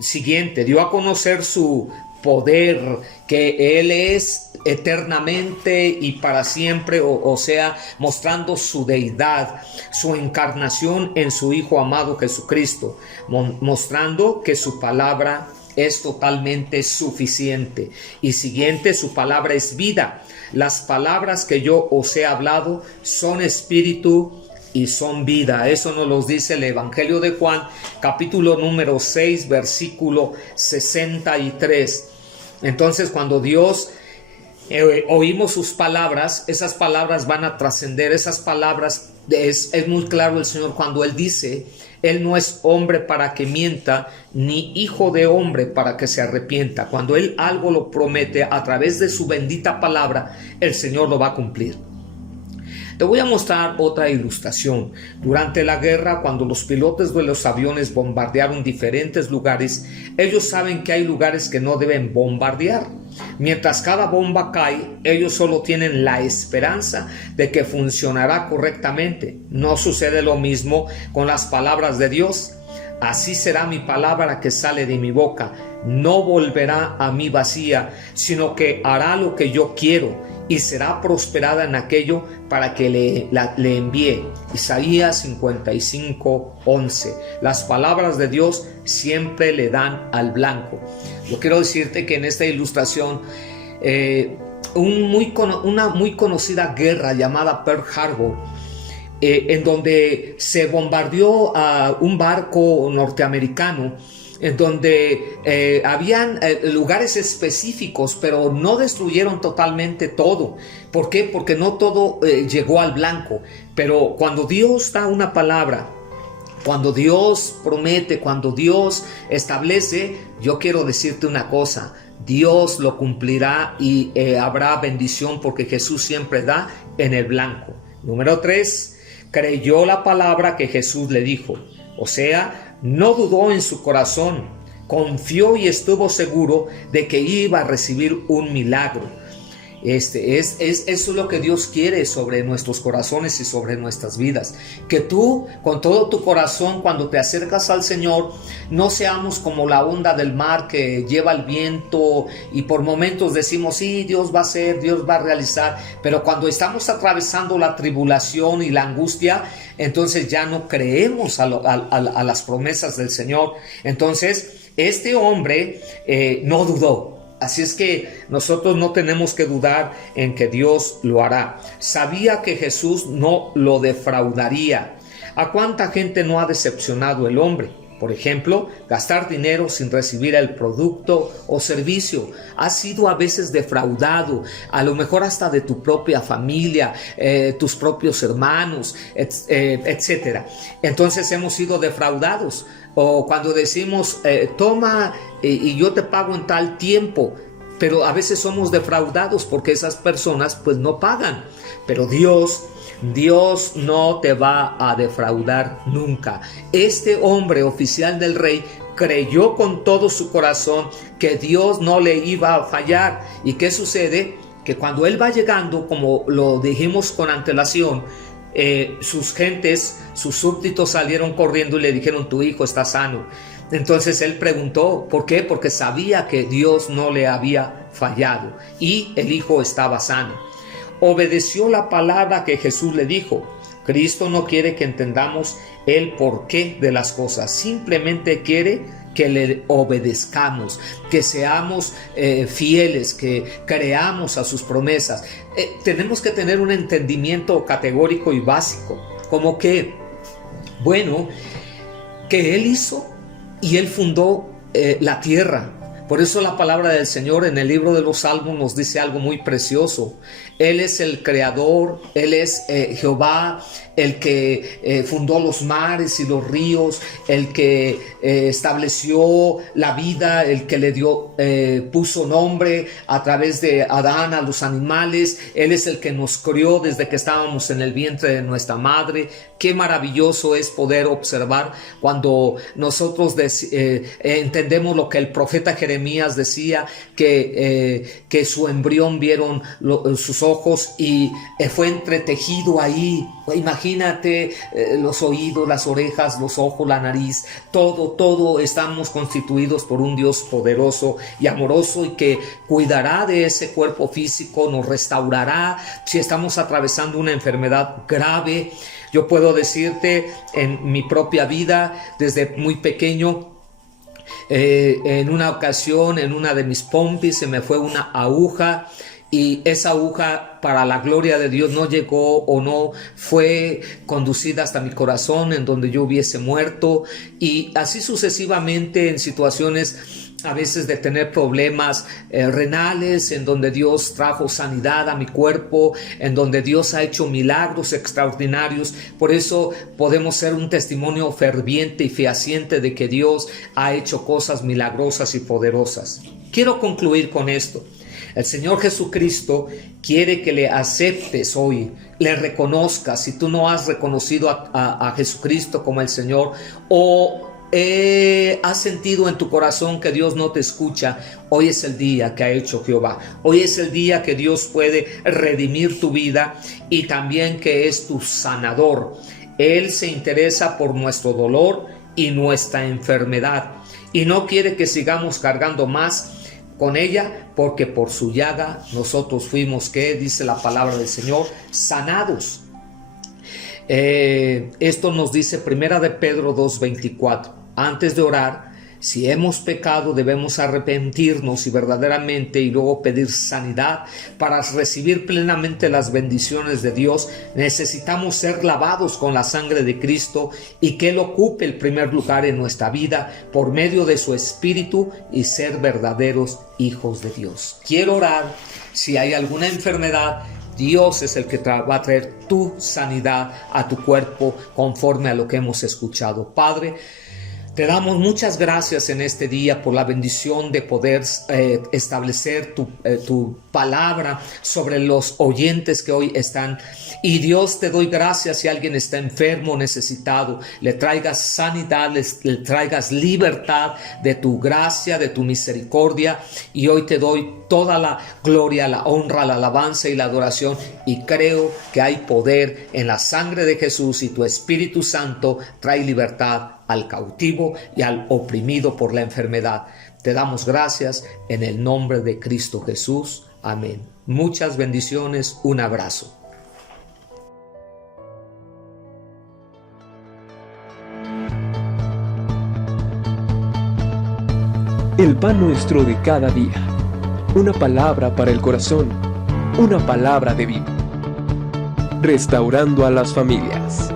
Siguiente, dio a conocer su poder, que Él es eternamente y para siempre, o sea, mostrando su deidad, su encarnación en su Hijo amado Jesucristo, mostrando que su palabra es totalmente suficiente. Y siguiente, su palabra es vida. Las palabras que yo os he hablado son espíritu y son vida. Eso nos lo dice el Evangelio de Juan, capítulo número 6, versículo 63. Entonces, cuando Dios oímos sus palabras, esas palabras van a trascender. Esas palabras, es muy claro el Señor cuando Él dice: Él no es hombre para que mienta, ni hijo de hombre para que se arrepienta. Cuando Él algo lo promete a través de su bendita palabra, el Señor lo va a cumplir. Te voy a mostrar otra ilustración. Durante la guerra, cuando los pilotos de los aviones bombardearon diferentes lugares, ellos saben que hay lugares que no deben bombardear. Mientras cada bomba cae, ellos solo tienen la esperanza de que funcionará correctamente. No sucede lo mismo con las palabras de Dios. Así será mi palabra que sale de mi boca. No volverá a mí vacía, sino que hará lo que yo quiero y será prosperada en aquello para que le envíe. Isaías 55:11. Las palabras de Dios siempre le dan al blanco. Yo quiero decirte que en esta ilustración, una muy conocida guerra llamada Pearl Harbor, en donde se bombardeó a un barco norteamericano, en donde habían lugares específicos, pero no destruyeron totalmente todo. ¿Por qué? Porque no todo llegó al blanco. Pero cuando Dios da una palabra, cuando Dios promete, cuando Dios establece, yo quiero decirte una cosa: Dios lo cumplirá y habrá bendición, porque Jesús siempre da en el blanco. Número 3, creyó la palabra que Jesús le dijo. O sea, no dudó en su corazón, confió y estuvo seguro de que iba a recibir un milagro. Eso es lo que Dios quiere sobre nuestros corazones y sobre nuestras vidas. Que tú, con todo tu corazón, cuando te acercas al Señor, no seamos como la onda del mar que lleva el viento y por momentos decimos: sí, Dios va a hacer, Dios va a realizar, pero cuando estamos atravesando la tribulación y la angustia, entonces ya no creemos a las promesas del Señor. Entonces, este hombre no dudó. Así es que nosotros no tenemos que dudar en que Dios lo hará. Sabía que Jesús no lo defraudaría. ¿A cuánta gente no ha decepcionado el hombre? Por ejemplo, gastar dinero sin recibir el producto o servicio. Has sido a veces defraudado, a lo mejor hasta de tu propia familia, tus propios hermanos, etc. Entonces hemos sido defraudados. O cuando decimos: toma y yo te pago en tal tiempo. Pero a veces somos defraudados porque esas personas pues no pagan. Pero Dios no te va a defraudar nunca. Este hombre, oficial del rey, creyó con todo su corazón que Dios no le iba a fallar. ¿Y qué sucede? Que cuando él va llegando, como lo dijimos con antelación, sus gentes, sus súbditos salieron corriendo y le dijeron: tu hijo está sano. Entonces él preguntó: ¿por qué? Porque sabía que Dios no le había fallado y el hijo estaba sano. Obedeció la palabra que Jesús le dijo. Cristo no quiere que entendamos el porqué de las cosas, simplemente quiere que le obedezcamos, que seamos fieles, que creamos a sus promesas. Tenemos que tener un entendimiento categórico y básico, como que, bueno, que Él hizo y Él fundó la tierra. Por eso la palabra del Señor en el libro de los Salmos nos dice algo muy precioso. Él es el creador, Él es Jehová, el que fundó los mares y los ríos, el que estableció la vida, el que le dio, puso nombre a través de Adán a los animales. Él es el que nos crió desde que estábamos en el vientre de nuestra madre. Qué maravilloso es poder observar cuando nosotros entendemos lo que el profeta Jeremías decía, que su embrión vieron sus ojos y fue entretejido ahí. Imagínate los oídos, las orejas, los ojos, la nariz, todo estamos constituidos por un Dios poderoso y amoroso y que cuidará de ese cuerpo físico, nos restaurará si estamos atravesando una enfermedad grave. Yo puedo decirte en mi propia vida, desde muy pequeño, En una ocasión, en una de mis pompis, se me fue una aguja, y esa aguja, para la gloria de Dios, no llegó o no fue conducida hasta mi corazón, en donde yo hubiese muerto, y así sucesivamente en situaciones a veces de tener problemas renales, en donde Dios trajo sanidad a mi cuerpo, en donde Dios ha hecho milagros extraordinarios. Por eso podemos ser un testimonio ferviente y fehaciente de que Dios ha hecho cosas milagrosas y poderosas. Quiero concluir con esto. El Señor Jesucristo quiere que le aceptes hoy, le reconozcas. Si tú no has reconocido a Jesucristo como el Señor, o has sentido en tu corazón que Dios no te escucha, hoy es el día que ha hecho Jehová. Hoy es el día que Dios puede redimir tu vida, y también que es tu sanador. Él se interesa por nuestro dolor y nuestra enfermedad, y no quiere que sigamos cargando más con ella, porque por su llaga nosotros fuimos, ¿qué dice la palabra del Señor? Sanados. Esto nos dice Primera de Pedro 2:24. Antes de orar, si hemos pecado, debemos arrepentirnos y verdaderamente, y luego pedir sanidad. Para recibir plenamente las bendiciones de Dios, necesitamos ser lavados con la sangre de Cristo, y que Él ocupe el primer lugar en nuestra vida por medio de su Espíritu, y ser verdaderos hijos de Dios. Quiero orar. Si hay alguna enfermedad, Dios es el que va a traer tu sanidad a tu cuerpo, conforme a lo que hemos escuchado. Padre, te damos muchas gracias en este día por la bendición de poder establecer tu palabra sobre los oyentes que hoy están. Y Dios, te doy gracias. Si alguien está enfermo, necesitado, le traigas sanidad, le traigas libertad de tu gracia, de tu misericordia. Y hoy te doy toda la gloria, la honra, la alabanza y la adoración. Y creo que hay poder en la sangre de Jesús, y tu Espíritu Santo trae libertad al cautivo y al oprimido por la enfermedad. Te damos gracias en el nombre de Cristo Jesús. Amén. Muchas bendiciones. Un abrazo. El pan nuestro de cada día. Una palabra para el corazón. Una palabra de vida. Restaurando a las familias.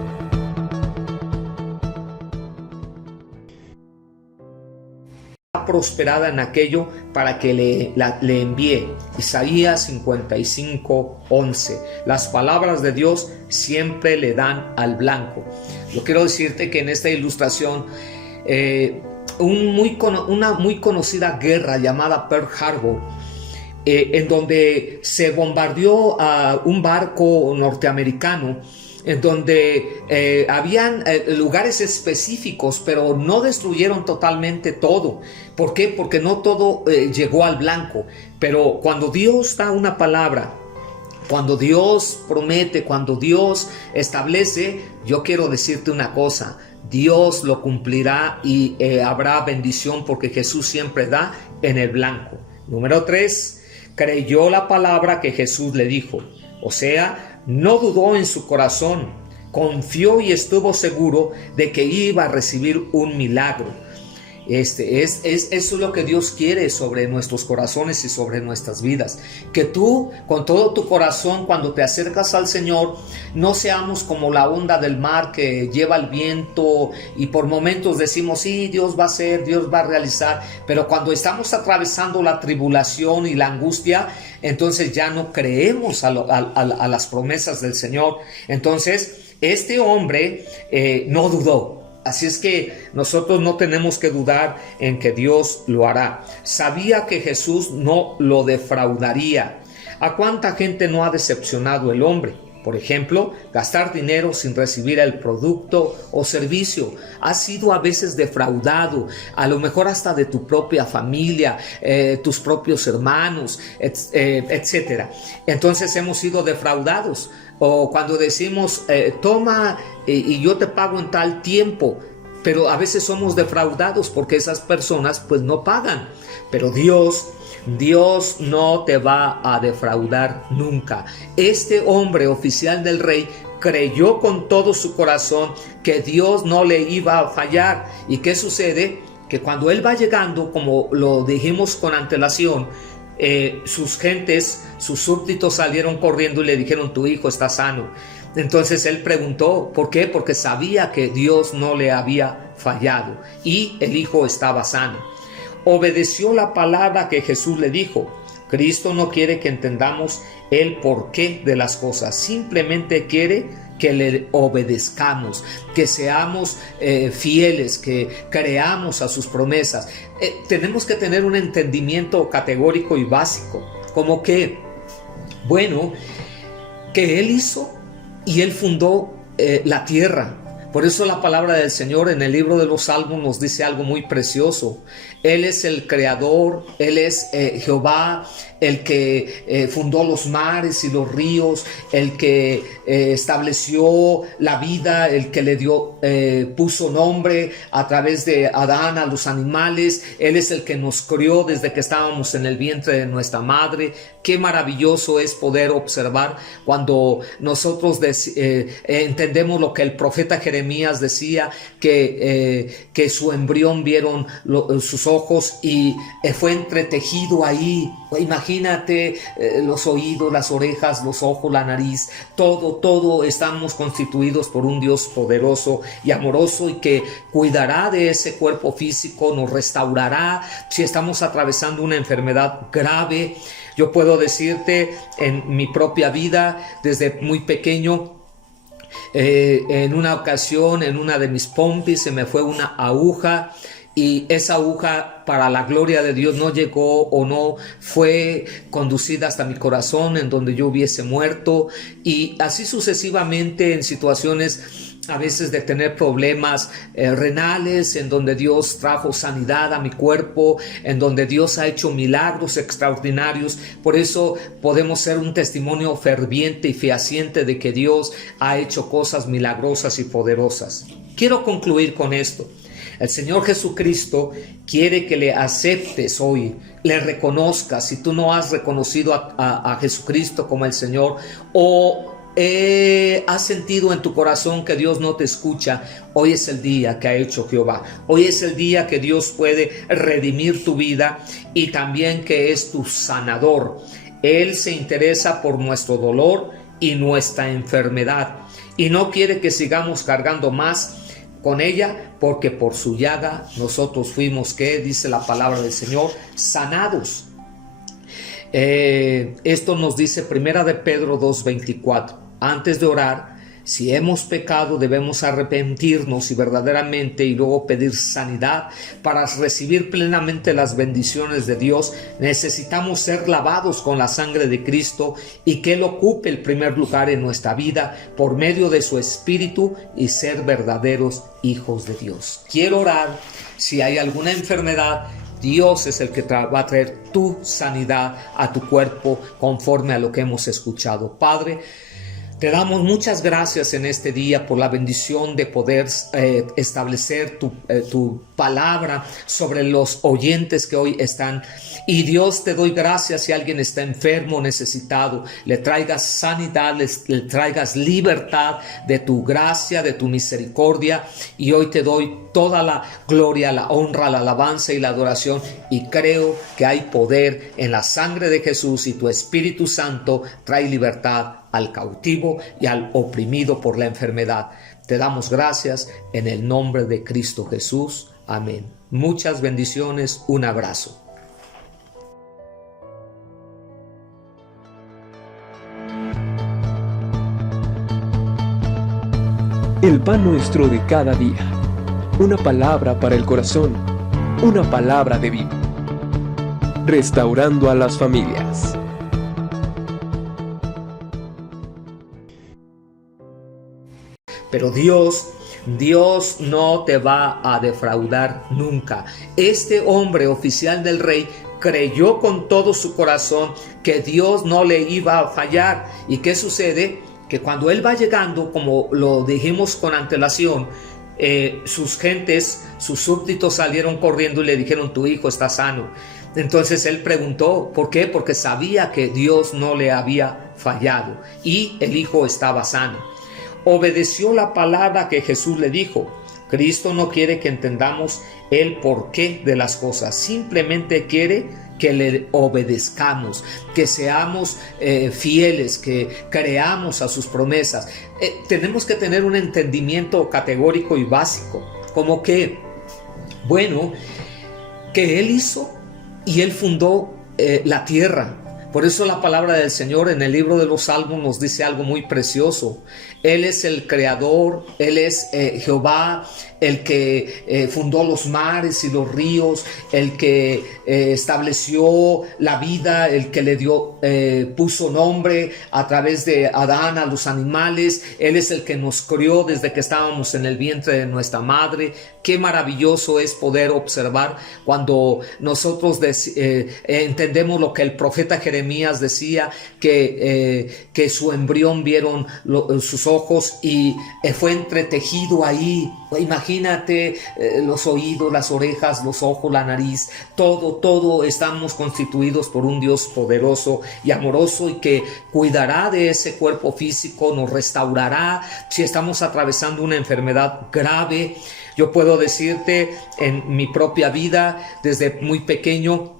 Prosperada en aquello para que le envíe. Isaías 55:11. Las palabras de Dios siempre le dan al blanco. Yo quiero decirte que en esta ilustración, una muy conocida guerra llamada Pearl Harbor, en donde se bombardeó a un barco norteamericano, en donde habían lugares específicos, pero no destruyeron totalmente todo. ¿Por qué? Porque no todo llegó al blanco. Pero cuando Dios da una palabra, cuando Dios promete, cuando Dios establece, yo quiero decirte una cosa: Dios lo cumplirá, y habrá bendición, porque Jesús siempre da en el blanco. Número 3, creyó la palabra que Jesús le dijo. O sea, no dudó en su corazón, confió y estuvo seguro de que iba a recibir un milagro. Eso es lo que Dios quiere sobre nuestros corazones y sobre nuestras vidas. Que tú, con todo tu corazón, cuando te acercas al Señor, no seamos como la onda del mar que lleva el viento, y por momentos decimos, sí, Dios va a hacer, Dios va a realizar, pero cuando estamos atravesando la tribulación y la angustia, entonces ya no creemos a las promesas del Señor. Entonces, este hombre no dudó. Así es que nosotros no tenemos que dudar en que Dios lo hará. Sabía que Jesús no lo defraudaría. ¿A cuánta gente no ha decepcionado el hombre? Por ejemplo, gastar dinero sin recibir el producto o servicio. Has sido a veces defraudado, a lo mejor hasta de tu propia familia, tus propios hermanos, etc. Entonces hemos sido defraudados. O cuando decimos, toma y yo te pago en tal tiempo, pero a veces somos defraudados porque esas personas pues no pagan. Pero Dios no te va a defraudar nunca. Este hombre, oficial del rey, creyó con todo su corazón que Dios no le iba a fallar. ¿Y qué sucede? que cuando él va llegando, como lo dijimos con antelación, sus gentes, sus súbditos salieron corriendo y le dijeron: tu hijo está sano. Entonces él preguntó, ¿por qué? Porque sabía que Dios no le había fallado y el hijo estaba sano. Obedeció la palabra que Jesús le dijo. Cristo no quiere que entendamos el porqué de las cosas, simplemente quiere que le obedezcamos, que seamos fieles, que creamos a sus promesas. Tenemos que tener un entendimiento categórico y básico, como que, bueno, que Él hizo y Él fundó la tierra. Por eso la palabra del Señor en el libro de los Salmos nos dice algo muy precioso. Él es el creador, Él es Jehová, el que fundó los mares y los ríos, el que estableció la vida, el que le dio, puso nombre a través de Adán a los animales. Él es el que nos crió desde que estábamos en el vientre de nuestra madre. Qué maravilloso es poder observar cuando nosotros entendemos lo que el profeta Jeremías decía, que su embrión vieron sus ojos y fue entretejido ahí. Imagínate los oídos, las orejas, los ojos, la nariz, todo estamos constituidos por un Dios poderoso y amoroso y que cuidará de ese cuerpo físico, nos restaurará si estamos atravesando una enfermedad grave. Yo puedo decirte en mi propia vida, desde muy pequeño, en una ocasión, en una de mis pompis, se me fue una aguja. Y esa aguja, para la gloria de Dios, no llegó o no fue conducida hasta mi corazón, en donde yo hubiese muerto. Y así sucesivamente en situaciones a veces de tener problemas renales, en donde Dios trajo sanidad a mi cuerpo, en donde Dios ha hecho milagros extraordinarios. Por eso podemos ser un testimonio ferviente y fehaciente de que Dios ha hecho cosas milagrosas y poderosas. Quiero concluir con esto. El Señor Jesucristo quiere que le aceptes hoy, le reconozcas. Si tú no has reconocido a Jesucristo como el Señor, o has sentido en tu corazón que Dios no te escucha, hoy es el día que ha hecho Jehová. Hoy es el día que Dios puede redimir tu vida y también que es tu sanador. Él se interesa por nuestro dolor y nuestra enfermedad y no quiere que sigamos cargando más con ella, porque por su llaga nosotros fuimos, ¿qué dice la palabra del Señor? Sanados. Esto nos dice Primera de Pedro 2:24. Antes de orar, si hemos pecado, debemos arrepentirnos y verdaderamente y luego pedir sanidad. Para recibir plenamente las bendiciones de Dios, necesitamos ser lavados con la sangre de Cristo y que Él ocupe el primer lugar en nuestra vida por medio de su Espíritu y ser verdaderos hijos de Dios. Quiero orar. Si hay alguna enfermedad, Dios es el que va a traer tu sanidad a tu cuerpo conforme a lo que hemos escuchado. Padre, te damos muchas gracias en este día por la bendición de poder establecer tu palabra sobre los oyentes que hoy están. Y Dios, te doy gracias si alguien está enfermo, necesitado, le traigas sanidad, le traigas libertad de tu gracia, de tu misericordia. Y hoy te doy toda la gloria, la honra, la alabanza y la adoración. Y creo que hay poder en la sangre de Jesús y tu Espíritu Santo trae libertad al cautivo y al oprimido por la enfermedad. Te damos gracias en el nombre de Cristo Jesús. Amén. Muchas bendiciones. Un abrazo. El pan nuestro de cada día. Una palabra para el corazón. Una palabra de vida. Restaurando a las familias. Pero Dios no te va a defraudar nunca. Este hombre oficial del rey creyó con todo su corazón que Dios no le iba a fallar. ¿Y qué sucede? Que cuando él va llegando, como lo dijimos con antelación, sus gentes, sus súbditos salieron corriendo y le dijeron: tu hijo está sano. Entonces él preguntó, ¿por qué? Porque sabía que Dios no le había fallado y el hijo estaba sano. Obedeció la palabra que Jesús le dijo. Cristo no quiere que entendamos el porqué de las cosas, simplemente quiere que le obedezcamos, que seamos fieles, que creamos a sus promesas. Tenemos que tener un entendimiento categórico y básico, como que, bueno, que Él hizo y Él fundó la tierra. Por eso la palabra del Señor en el libro de los Salmos nos dice algo muy precioso. Él es el creador, Él es Jehová, el que fundó los mares y los ríos, el que estableció la vida, el que le dio, puso nombre a través de Adán a los animales. Él es el que nos crió desde que estábamos en el vientre de nuestra madre. Qué maravilloso es poder observar cuando nosotros entendemos lo que el profeta Jeremías decía, que su embrión vieron sus ojos y fue entretejido ahí. Imagínate los oídos, las orejas, los ojos, la nariz, todo estamos constituidos por un Dios poderoso y amoroso y que cuidará de ese cuerpo físico, nos restaurará si estamos atravesando una enfermedad grave. Yo puedo decirte en mi propia vida, desde muy pequeño,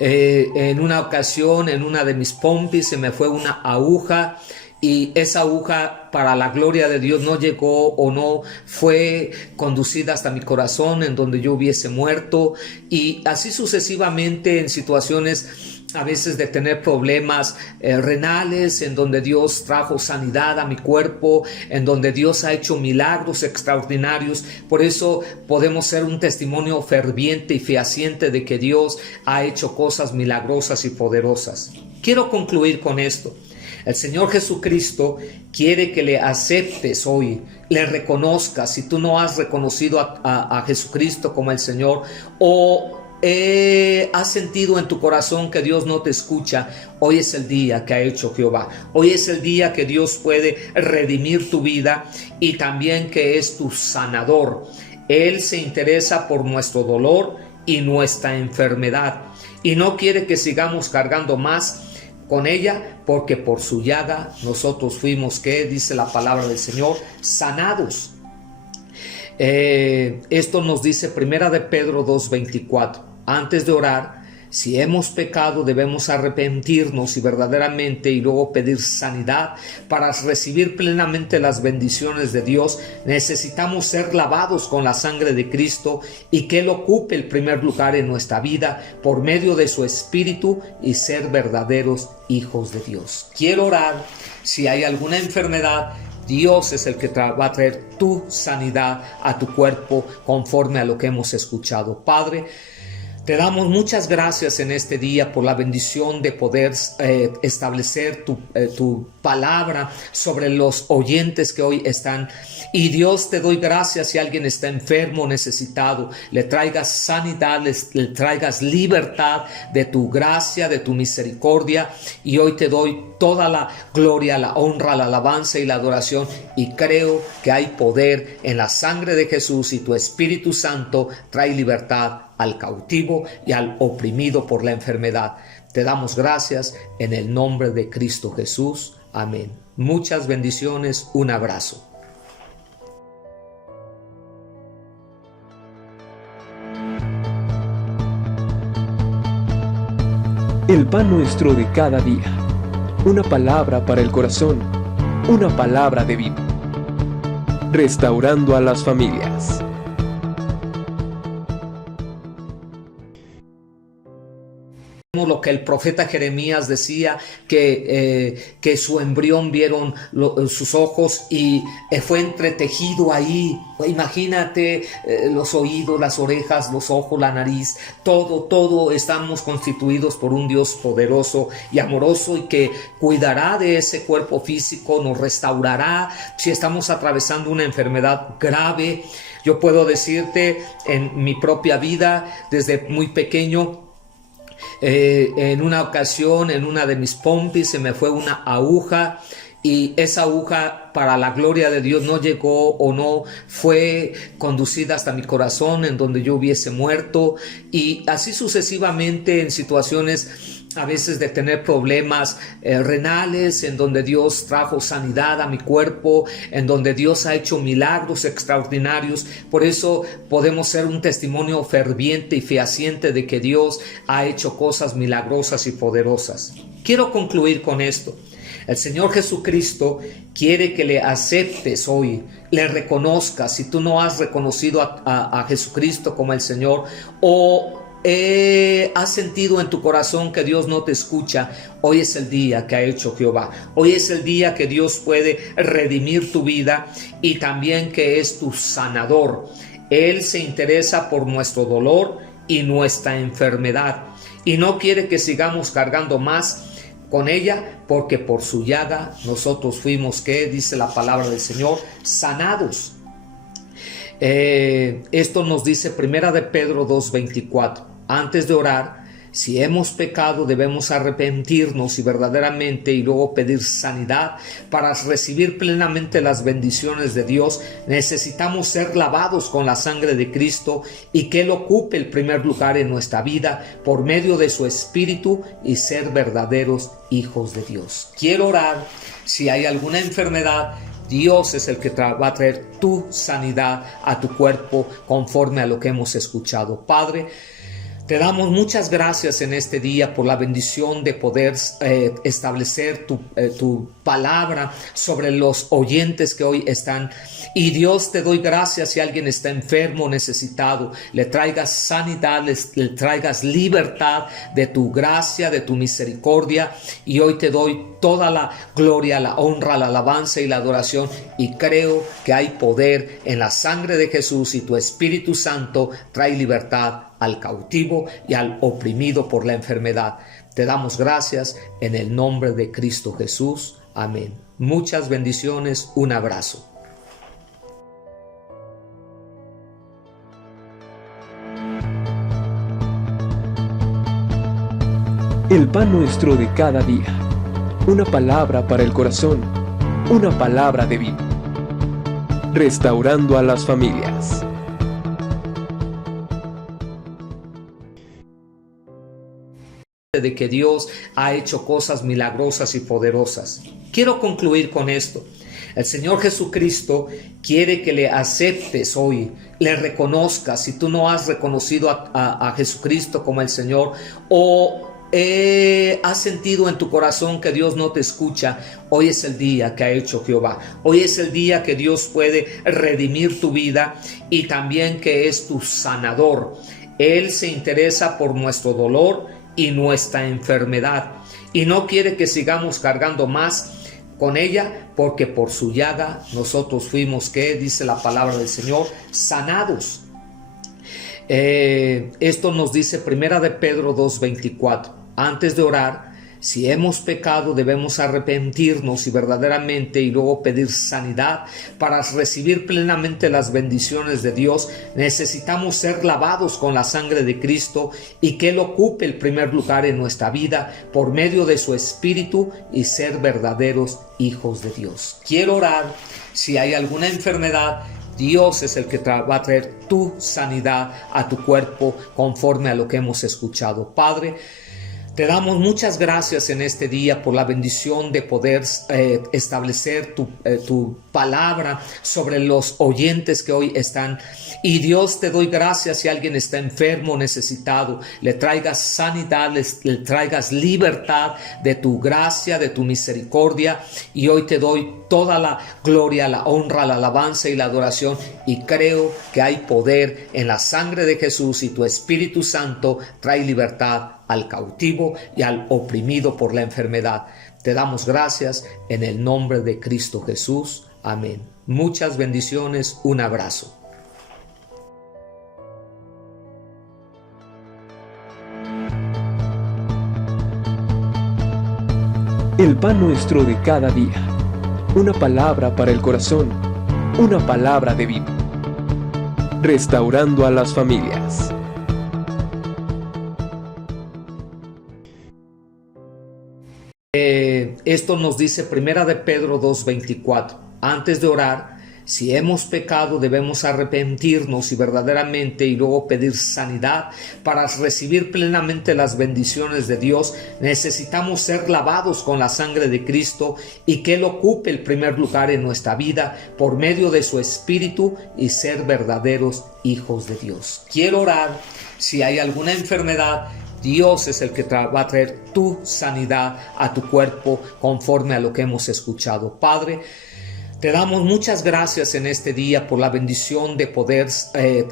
en una ocasión, en una de mis pompis, se me fue una aguja. Y esa aguja, para la gloria de Dios, no llegó o no fue conducida hasta mi corazón, en donde yo hubiese muerto. Y así sucesivamente en situaciones a veces de tener problemas renales, en donde Dios trajo sanidad a mi cuerpo, en donde Dios ha hecho milagros extraordinarios. Por eso podemos ser un testimonio ferviente y fehaciente de que Dios ha hecho cosas milagrosas y poderosas. Quiero concluir con esto. El Señor Jesucristo quiere que le aceptes hoy, le reconozcas. Si tú no has reconocido a Jesucristo como el Señor o has sentido en tu corazón que Dios no te escucha, hoy es el día que ha hecho Jehová. Hoy es el día que Dios puede redimir tu vida y también que es tu sanador. Él se interesa por nuestro dolor y nuestra enfermedad y no quiere que sigamos cargando más con ella, porque por su llaga nosotros fuimos, ¿qué dice la palabra del Señor? Sanados. Esto nos dice Primera de Pedro 2:24. Antes de orar, si hemos pecado, debemos arrepentirnos y verdaderamente y luego pedir sanidad. Para recibir plenamente las bendiciones de Dios, necesitamos ser lavados con la sangre de Cristo y que Él ocupe el primer lugar en nuestra vida por medio de su Espíritu y ser verdaderos hijos de Dios. Quiero orar. Si hay alguna enfermedad, Dios es el que va a traer tu sanidad a tu cuerpo conforme a lo que hemos escuchado. Padre, te damos muchas gracias en este día por la bendición de poder establecer tu palabra sobre los oyentes que hoy están. Y Dios, te doy gracias si alguien está enfermo, necesitado, le traigas sanidad, le traigas libertad de tu gracia, de tu misericordia. Y hoy te doy toda la gloria, la honra, la alabanza y la adoración. Y creo que hay poder en la sangre de Jesús y tu Espíritu Santo trae libertad al cautivo y al oprimido por la enfermedad. Te damos gracias en el nombre de Cristo Jesús. Amén. Muchas bendiciones. Un abrazo. El pan nuestro de cada día. Una palabra para el corazón. Una palabra de vida. Restaurando a las familias. Lo que el profeta Jeremías decía, que su embrión vieron sus ojos y fue entretejido ahí. Imagínate los oídos, las orejas, los ojos, la nariz, todo estamos constituidos por un Dios poderoso y amoroso y que cuidará de ese cuerpo físico, nos restaurará si estamos atravesando una enfermedad grave. Yo puedo decirte en mi propia vida, desde muy pequeño, en una ocasión, en una de mis pompis, se me fue una aguja y esa aguja, para la gloria de Dios, no llegó o no fue conducida hasta mi corazón, en donde yo hubiese muerto. Y así sucesivamente en situaciones a veces de tener problemas renales, en donde Dios trajo sanidad a mi cuerpo, en donde Dios ha hecho milagros extraordinarios. Por eso podemos ser un testimonio ferviente y fehaciente de que Dios ha hecho cosas milagrosas y poderosas. Quiero concluir con esto. El Señor Jesucristo quiere que le aceptes hoy, le reconozcas. Si tú no has reconocido a Jesucristo como el Señor, o has sentido en tu corazón que Dios no te escucha, hoy es el día que ha hecho Jehová. Hoy es el día que Dios puede redimir tu vida y también que es tu sanador. Él se interesa por nuestro dolor y nuestra enfermedad y no quiere que sigamos cargando más con ella, porque por su llaga nosotros fuimos, ¿qué dice la palabra del Señor? Sanados. Esto nos dice Primera de Pedro 2:24. Antes de orar, si hemos pecado, debemos arrepentirnos y verdaderamente y luego pedir sanidad para recibir plenamente las bendiciones de Dios. Necesitamos ser lavados con la sangre de Cristo y que Él ocupe el primer lugar en nuestra vida por medio de su Espíritu y ser verdaderos hijos de Dios. Quiero orar. Si hay alguna enfermedad, Dios es el que va a traer tu sanidad a tu cuerpo conforme a lo que hemos escuchado. Padre, te damos muchas gracias en este día por la bendición de poder establecer tu palabra sobre los oyentes que hoy están. Y Dios, te doy gracias si alguien está enfermo o necesitado, le traigas sanidad, le traigas libertad de tu gracia, de tu misericordia. Y hoy te doy toda la gloria, la honra, la alabanza y la adoración. Y creo que hay poder en la sangre de Jesús y tu Espíritu Santo trae libertad al cautivo y al oprimido por la enfermedad. Te damos gracias en el nombre de Cristo Jesús. Amén. Muchas bendiciones. Un abrazo. El pan nuestro de cada día. Una palabra para el corazón. Una palabra de vida. Restaurando a las familias. De que Dios ha hecho cosas milagrosas y poderosas. Quiero concluir con esto. El Señor Jesucristo quiere que le aceptes hoy, le reconozcas. Si tú no has reconocido a Jesucristo como el Señor, o has sentido en tu corazón que Dios no te escucha, hoy es el día que ha hecho Jehová. Hoy es el día que Dios puede redimir tu vida y también que es tu sanador. Él se interesa por nuestro dolor y nuestra enfermedad y no quiere que sigamos cargando más con ella, porque por su llaga nosotros fuimos, ¿qué dice la palabra del Señor? Sanados. Esto nos dice Primera de Pedro 2:24. Antes de orar, si hemos pecado, debemos arrepentirnos y verdaderamente y luego pedir sanidad para recibir plenamente las bendiciones de Dios. Necesitamos ser lavados con la sangre de Cristo y que Él ocupe el primer lugar en nuestra vida por medio de su Espíritu y ser verdaderos hijos de Dios. Quiero orar. Si hay alguna enfermedad, Dios es el que va a traer tu sanidad a tu cuerpo conforme a lo que hemos escuchado. Padre, te damos muchas gracias en este día por la bendición de poder establecer tu palabra sobre los oyentes que hoy están. Y Dios, te doy gracias si alguien está enfermo o necesitado, le traigas sanidad, le traigas libertad de tu gracia, de tu misericordia. Y hoy te doy toda la gloria, la honra, la alabanza y la adoración. Y creo que hay poder en la sangre de Jesús y tu Espíritu Santo trae libertad al cautivo y al oprimido por la enfermedad. Te damos gracias en el nombre de Cristo Jesús. Amén. Muchas bendiciones. Un abrazo. El pan nuestro de cada día. Una palabra para el corazón. Una palabra de vida. Restaurando a las familias. Esto nos dice Primera de Pedro 2:24. Antes de orar, Si hemos pecado, debemos arrepentirnos y verdaderamente y luego pedir sanidad para recibir plenamente las bendiciones de Dios. Necesitamos ser lavados con la sangre de Cristo y que Él ocupe el primer lugar en nuestra vida por medio de su Espíritu y ser verdaderos hijos de Dios. Quiero orar. Si hay alguna enfermedad, Dios es el que va a traer tu sanidad a tu cuerpo conforme a lo que hemos escuchado. Padre, te damos muchas gracias en este día por la bendición de poder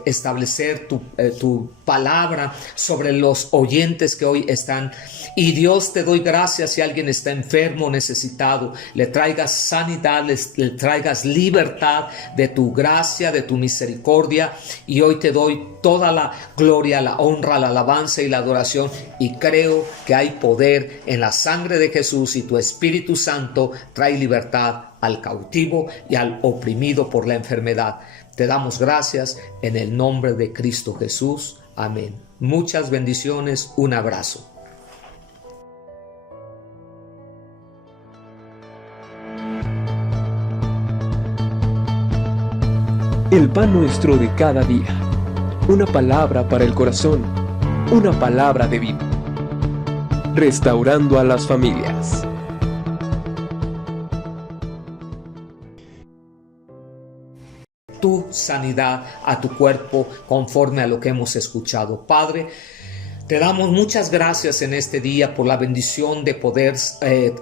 establecer tu palabra sobre los oyentes que hoy están. Y Dios, te doy gracias si alguien está enfermo, necesitado, le traigas sanidad, le traigas libertad de tu gracia, de tu misericordia. Y hoy te doy toda la gloria, la honra, la alabanza y la adoración. Y creo que hay poder en la sangre de Jesús y tu Espíritu Santo trae libertad al cautivo y al oprimido por la enfermedad. Te damos gracias en el nombre de Cristo Jesús. Amén. Muchas bendiciones. Un abrazo. El pan nuestro de cada día. Una palabra para el corazón. Una palabra de vida. Restaurando a las familias. Tu sanidad a tu cuerpo conforme a lo que hemos escuchado. Padre, te damos muchas gracias en este día por la bendición de poder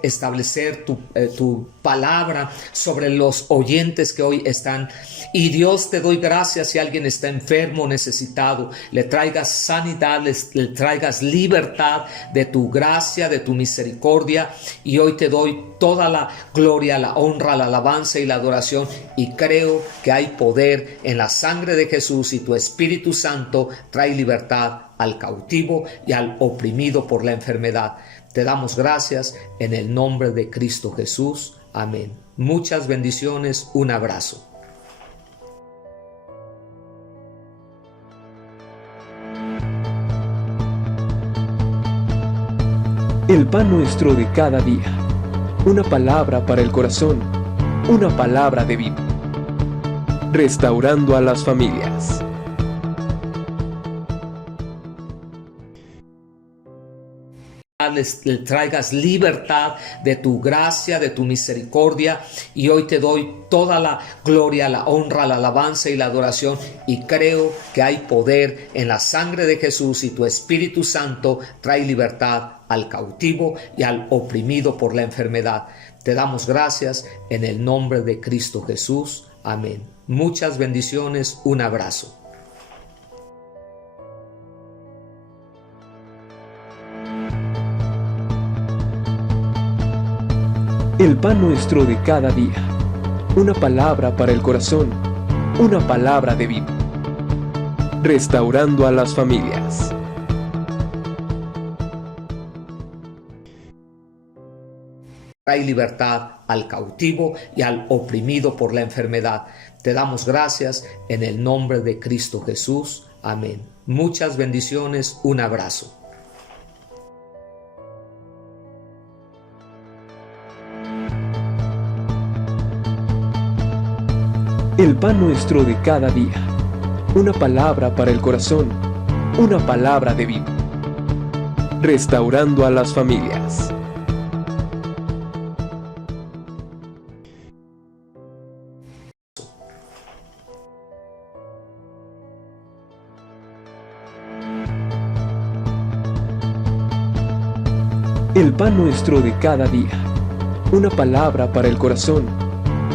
establecer tu palabra sobre los oyentes que hoy están. Y Dios, te doy gracias si alguien está enfermo, necesitado, le traigas sanidad, le traigas libertad de tu gracia, de tu misericordia. Y hoy te doy toda la gloria, la honra, la alabanza y la adoración. Y creo que hay poder en la sangre de Jesús y tu Espíritu Santo trae libertad al cautivo y al oprimido por la enfermedad. Te damos gracias en el nombre de Cristo Jesús. Amén. Muchas bendiciones. Un abrazo. El pan nuestro de cada día. Una palabra para el corazón. Una palabra de vida. Restaurando a las familias. Le traigas libertad de tu gracia, de tu misericordia. Y hoy te doy toda la gloria, la honra, la alabanza y la adoración. Y creo que hay poder en la sangre de Jesús y tu Espíritu Santo trae libertad al cautivo y al oprimido por la enfermedad. Te damos gracias en el nombre de Cristo Jesús. Amén. Muchas bendiciones. Un abrazo. El pan nuestro de cada día. Una palabra para el corazón. Una palabra de vida. Restaurando a las familias. Trae libertad al cautivo y al oprimido por la enfermedad. Te damos gracias en el nombre de Cristo Jesús. Amén. Muchas bendiciones. Un abrazo. El pan nuestro de cada día. Una palabra para el corazón. Una palabra de vida. Restaurando a las familias. El pan nuestro de cada día. Una palabra para el corazón.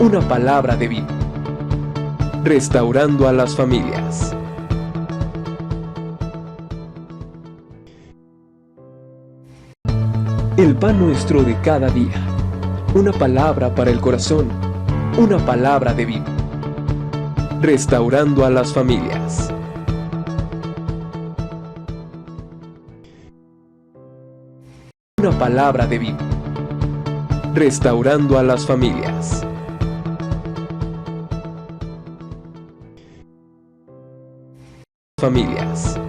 Una palabra de vida. Restaurando a las familias. El pan nuestro de cada día. Una palabra para el corazón. Una palabra de vida. Restaurando a las familias. Una palabra de vida. Restaurando a las familias. Familias.